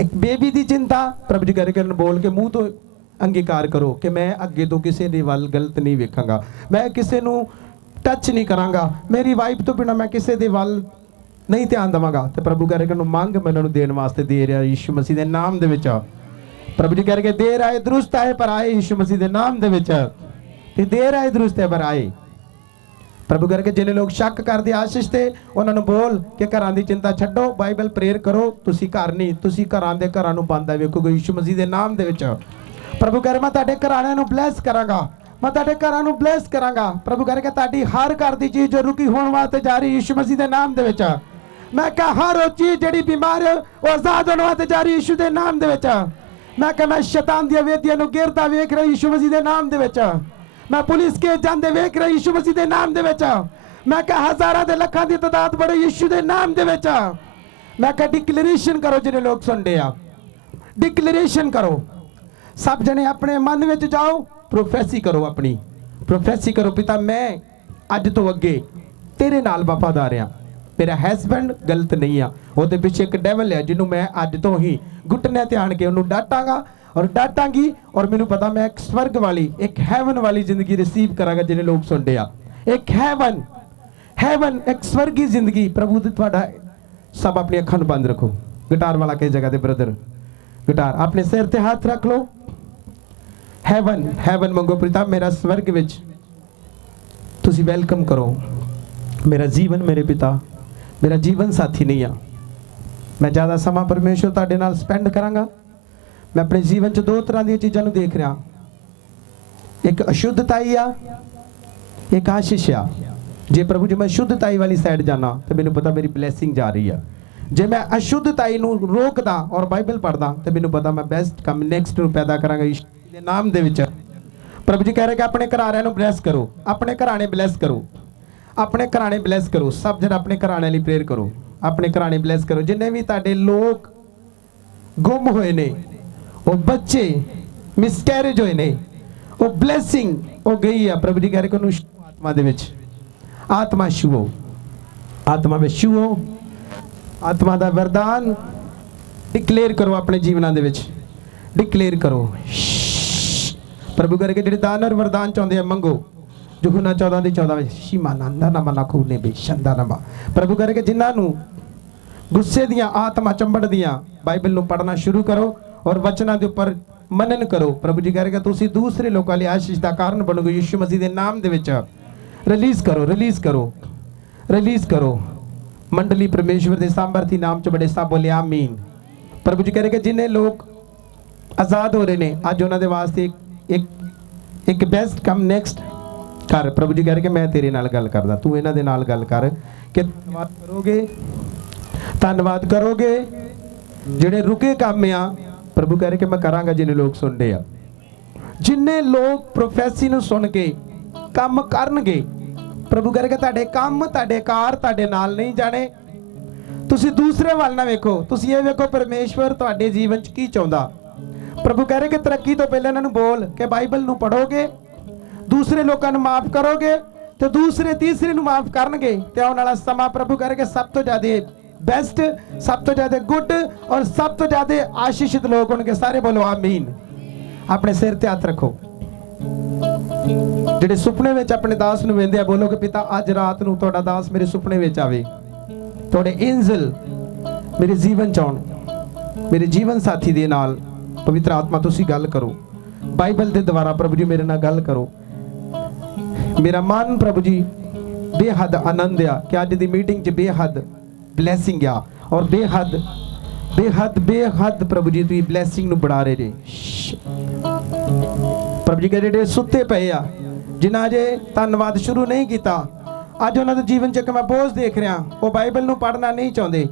ਇੱਕ ਬੇਬੀ ਦੀ ਚਿੰਤਾ। ਪ੍ਰਭੂ ਜੀ ਕਰਕੇ ਬੋਲ ਕੇ ਮੂੰਹ ਤੋਂ ਅੰਗੀਕਾਰ ਕਰੋ ਕਿ ਮੈਂ ਅੱਗੇ ਤੋਂ ਕਿਸੇ ਦੇ ਵੱਲ ਗਲਤ ਨਹੀਂ ਵੇਖਾਂਗਾ, ਮੈਂ ਕਿਸੇ ਨੂੰ ਟੱਚ ਨਹੀਂ ਕਰਾਂਗਾ, ਮੇਰੀ ਵਾਈਫ ਤੋਂ ਬਿਨਾਂ ਮੈਂ ਕਿਸੇ ਦੇ ਵੱਲ ਨਹੀਂ ਧਿਆਨ ਦੇਵਾਂਗਾ। ਤੇ ਪ੍ਰਭੂ ਕਰਕੇ ਨੂੰ ਮੰਗ, ਮੈਂ ਉਹਨਾਂ ਨੂੰ ਦੇਣ ਵਾਸਤੇ ਦੇ ਰਿਹਾ ਯੀਸ਼ੂ ਮਸੀਹ ਦੇ ਨਾਮ ਦੇ ਵਿੱਚ। ਪ੍ਰਭੂ ਜੀ ਕਰਕੇ ਦੇਰ ਆਏ ਦਰੁਸਤ ਆਏ ਪਰ ਆਏ, ਯੀਸ਼ੂ ਮਸੀਹ ਦੇ ਨਾਮ ਦੇ ਵਿੱਚ। ਤੇ ਦੇਰ ਆਏ ਦਰੁਸਤ ਹੈ ਪਰ ਆਏ। ਪ੍ਰਭੂ ਕਰਕੇ ਜਿਹੜੇ ਲੋਕ ਸ਼ੱਕ ਕਰਦੇ ਆਸ਼ੀਸ਼ ਤੇ, ਉਹਨਾਂ ਨੂੰ ਬੋਲ ਕਿ ਘਰਾਂ ਦੀ ਚਿੰਤਾ ਛੱਡੋ, ਬਾਈਬਲ ਪ੍ਰੇਅਰ ਕਰੋ। ਤੁਸੀਂ ਘਰ ਨਹੀਂ, ਤੁਸੀਂ ਘਰਾਂ ਨੂੰ ਬੰਦ ਵੇਖੋਗੇ ਯੀਸ਼ੂ ਮਸੀਹ ਦੇ ਨਾਮ ਦੇ ਵਿੱਚ। ਪ੍ਰਭੂ ਕਰੇ ਮੈਂ ਤੁਹਾਡੇ ਘਰਾਣਿਆਂ ਨੂੰ ਬਲੈਸ ਕਰਾਂਗਾ, ਮੈਂ ਤੁਹਾਡੇ ਘਰਾਂ ਨੂੰ ਬਲੈਸ ਕਰਾਂਗਾ। ਪ੍ਰਭੂ ਕਰਕੇ ਤੁਹਾਡੀ ਹਰ ਘਰ ਦੀ ਚੀਜ਼ ਜੋ ਰੁਕੀ ਹੋਣ ਵਾਸਤੇ ਜਾ ਰਹੀ ਯੀਸ਼ੂ ਮਸੀਹ ਦੇ ਨਾਮ ਦੇ ਵਿੱਚ। ਮੈਂ ਕਿਹਾ ਹਰ ਉਹ ਚੀਜ਼ ਜਿਹੜੀ ਬਿਮਾਰ ਹੈ ਉਹ ਆਜ਼ਾਦ ਹੋਣ ਵਾਸਤੇ ਜਾ ਰਹੀ ਯੀਸ਼ੂ ਦੇ ਨਾਮ ਦੇ ਵਿੱਚ। ਮੈਂ ਕਿਹਾ ਮੈਂ ਸ਼ੈਤਾਨ ਦੀਆਂ ਵੇਦੀਆਂ ਨੂੰ ਗਿਰਦਾ ਵੇਖ ਰਿਹਾ ਯੀਸ਼ੂ ਮਸੀਹ ਦੇ ਨਾਮ ਦੇ ਵਿੱਚ। ਮੈਂ ਪੁਲਿਸ ਕੇ ਜਾਂਦੇ ਵੇਖ ਰਿਹਾ ਯੀਸ਼ੂ ਮਸੀਹ ਦੇ ਨਾਮ ਦੇ ਵਿੱਚ। ਮੈਂ ਕਿਹਾ ਹਜ਼ਾਰਾਂ ਦੇ ਲੱਖਾਂ ਦੀ ਤਾਦਾਦ ਬੜੇ ਯੀਸ਼ੂ ਦੇ ਨਾਮ ਦੇ ਵਿੱਚ। ਮੈਂ ਕਿਹਾ ਡਿਕਲੇਰੇਸ਼ਨ ਕਰੋ, ਜਿਹੜੇ ਲੋਕ ਸੁਣਦੇ ਆ ਡਿਕਲੇਰੇਸ਼ਨ ਕਰੋ। ਸਭ ਜਣੇ ਆਪਣੇ ਮਨ ਵਿੱਚ ਜਾਓ, ਪ੍ਰੋਫੈਸੀ ਕਰੋ, ਆਪਣੀ ਪ੍ਰੋਫੈਸੀ ਕਰੋ। ਪਿਤਾ ਮੈਂ ਅੱਜ ਤੋਂ ਅੱਗੇ ਤੇਰੇ ਨਾਲ ਵਫਾਦਾਰ ਆ, ਮੇਰਾ ਹਸਬੈਂਡ ਗਲਤ ਨਹੀਂ ਆ, ਉਹਦੇ ਪਿੱਛੇ ਇੱਕ ਡੈਵਲ ਹੈ ਜਿਹਨੂੰ ਮੈਂ ਅੱਜ ਤੋਂ ਹੀ ਘੁੱਟਨੇ ਤੇ ਆਣ ਕੇ ਉਹਨੂੰ ਡਾਂਟਾਂਗਾ ਔਰ ਡਾਂਟਾਂਗੀ। ਔਰ ਮੈਨੂੰ ਪਤਾ ਮੈਂ ਇੱਕ ਸਵਰਗ ਵਾਲੀ, ਇੱਕ ਹੈਵਨ ਵਾਲੀ ਜ਼ਿੰਦਗੀ ਰਿਸੀਵ ਕਰਾਂਗਾ। ਜਿਹੜੇ ਲੋਕ ਸੁਣਦੇ ਆ, ਇੱਕ ਹੈਵਨ, ਇੱਕ ਸਵਰਗੀ ਜ਼ਿੰਦਗੀ। ਪ੍ਰਭੂ ਦੀ ਤੁਹਾਡਾ ਸਭ ਆਪਣੀ ਅੱਖਾਂ ਨੂੰ ਬੰਦ ਰੱਖੋ। ਗਿਟਾਰ ਵਾਲਾ ਕਿਸ ਜਗ੍ਹਾ ਤੇ ਬ੍ਰਦਰ, ਗਿਟਾਰ ਆਪਣੇ ਸਿਰ ਤੇ ਹੱਥ ਰੱਖ ਲਓ। ਹੈਵਨ ਮੰਗੋ, ਪਿਤਾ ਮੇਰਾ ਸਵਰਗ ਵਿੱਚ ਤੁਸੀਂ ਵੈਲਕਮ ਕਰੋ ਮੇਰਾ ਜੀਵਨ। ਮੇਰੇ ਪਿਤਾ मेरा जीवन साथी नहीं आ। मैं ज़्यादा समा परमेश्वर तुहाडे नाल स्पेंड करांगा। मैं अपने जीवन च दो तरह दी चीज़ां नूं देख रहा, एक अशुद्धताई आ, एक आशीष आ। जे प्रभु जी मैं शुद्धताई वाली साइड जाना तो मैनूं पता मेरी ब्लैसिंग जा रही है। जे मैं अशुद्धताई नूं रोकदा और बाइबल पढ़दा तो मैनूं पता मैं बेस्ट कम नैक्सट नूं पैदा करांगा यीशु दे नाम दे विच। प्रभु जी कह रहे कि अपने घराणिਆਂ ਨੂੰ ब्लैस करो, अपने घराणे ब्लैस करो, अपने घराणे ब्लैस करो। सब जन अपने घराणे ਲਈ प्रेयर करो, अपने घराणे ब्लैस करो। जिन्ने भी ਤੁਹਾਡੇ लोग गुम होए ने, वो बच्चे मिसकैरेज होए ने, वो ब्लैसिंग हो गई है। प्रभु जी कह रहे कि ਉਹਨੂੰ आत्मा ਦੇ ਵਿੱਚ आत्मा छुओ, आत्मा में छुओ, आत्मा का वरदान डिक्लेयर करो अपने जीवनों के विच, डिक्लेयर करो। प्रभु करके जिहड़े दान और वरदान चाहते हैं मंगो। यूहन्ना 14:14 शिमानंदा नमना खूने बेशंदा नमा। प्रभु करके जिन्होंने गुस्से दियां आत्मा चंबड़ दियां बाइबल नूं पढ़ना शुरू करो और वचनां दे उपर मनन करो। प्रभु जी कह रहे कि तुसीं दूसरे लोगों लिए आशीष का कारण बनोगे। यीशु मसीह के नाम दे विच रिलीज करो, रिलीज करो, रिलीज करो। मंडली परमेश्वर के सामर्थी नाम च बड़े सब बोले आमीन। प्रभु जी कह रहे कि जिन्हें लोग आजाद हो रहे हैं अज उन्होंने वास्ते एक बेस्ट कम नैक्सट कर। प्रभु जी कह रहे कि मैं तेरे नाल गल करदा, तू इन्हां दे नाल गल कर कि धन्नवाद करोगे, धन्नवाद करोगे। जिहड़े रुके काम आ प्रभु कह रहे कि मैं करांगा जिन्हें लोग सुन रहे आ। जिन्ने लोग प्रोफैसी नूं सुन के काम करनगे प्रभु कह रहे कि तुहाडे काम तुहाडे कार तुहाडे नाल नहीं जाने। तुसीं दूसरे वाल ना वेखो, तुसीं ये वेखो परमेश्वर तुहाडे जीवन च की चाहुंदा। प्रभु कह रहे कि तरक्की तो पहले इन्हां नूं बोल के बाइबल नूं पढ़ोगे, दूसरे लोगों नूं माफ करोगे तो दूसरे तीसरे नूं माफ करनगे ते आउण वाला समा प्रभु कह रहे कि सब तो ज्यादा बेस्ट, सब तो ज्यादा गुड और सब तो ज्यादा आशीषित लोग होणगे। सारे बोलो आमीन। अपने सिर ते हथ रखो। ਜਿਹੜੇ ਸੁਪਨੇ ਵਿੱਚ ਆਪਣੇ ਦਾਸ ਨੂੰ ਵੇਂਦੇ ਆ ਬੋਲੋ ਕਿ ਪਿਤਾ ਅੱਜ ਰਾਤ ਨੂੰ ਤੁਹਾਡਾ ਦਾਸ ਮੇਰੇ ਸੁਪਨੇ ਵਿੱਚ ਆਵੇ, ਤੁਹਾਡੇ ਐਂਜਲ ਮੇਰੇ ਜੀਵਨ ਚ ਆਉਣ, ਮੇਰੇ ਜੀਵਨ ਸਾਥੀ ਦੇ ਨਾਲ ਪਵਿੱਤਰ ਆਤਮਾ ਤੁਸੀਂ ਗੱਲ ਕਰੋ ਬਾਈਬਲ ਦੇ ਦੁਆਰਾ। ਪ੍ਰਭੂ ਜੀ ਮੇਰੇ ਨਾਲ ਗੱਲ ਕਰੋ। ਮੇਰਾ ਮਨ ਪ੍ਰਭੂ ਜੀ ਬੇਹੱਦ ਆਨੰਦ ਆ ਕਿ ਅੱਜ ਦੀ ਮੀਟਿੰਗ ਚ ਬੇਹੱਦ ਬਲੈਸਿੰਗ ਆ ਔਰ ਬੇਹੱਦ ਬੇਹੱਦ ਬੇਹੱਦ ਪ੍ਰਭੂ ਜੀ ਤੁਸੀਂ ਬਲੈਸਿੰਗ ਨੂੰ बढ़ा ਰਹੇ ਜੇ। प्रभु जी कहते ਜਿਹੜੇ ਸੁੱਤੇ ਪਏ ਆ ਜਿਨ੍ਹਾਂ ਅਜੇ ਧੰਨਵਾਦ ਸ਼ੁਰੂ ਨਹੀਂ ਕੀਤਾ, ਅੱਜ ਉਹਨਾਂ ਦੇ ਜੀਵਨ 'ਚ ਇੱਕ ਮੈਂ ਬੋਝ ਦੇਖ ਰਿਹਾ, ਉਹ ਬਾਈਬਲ ਨੂੰ ਪੜ੍ਹਨਾ ਨਹੀਂ ਚਾਹੁੰਦੇ।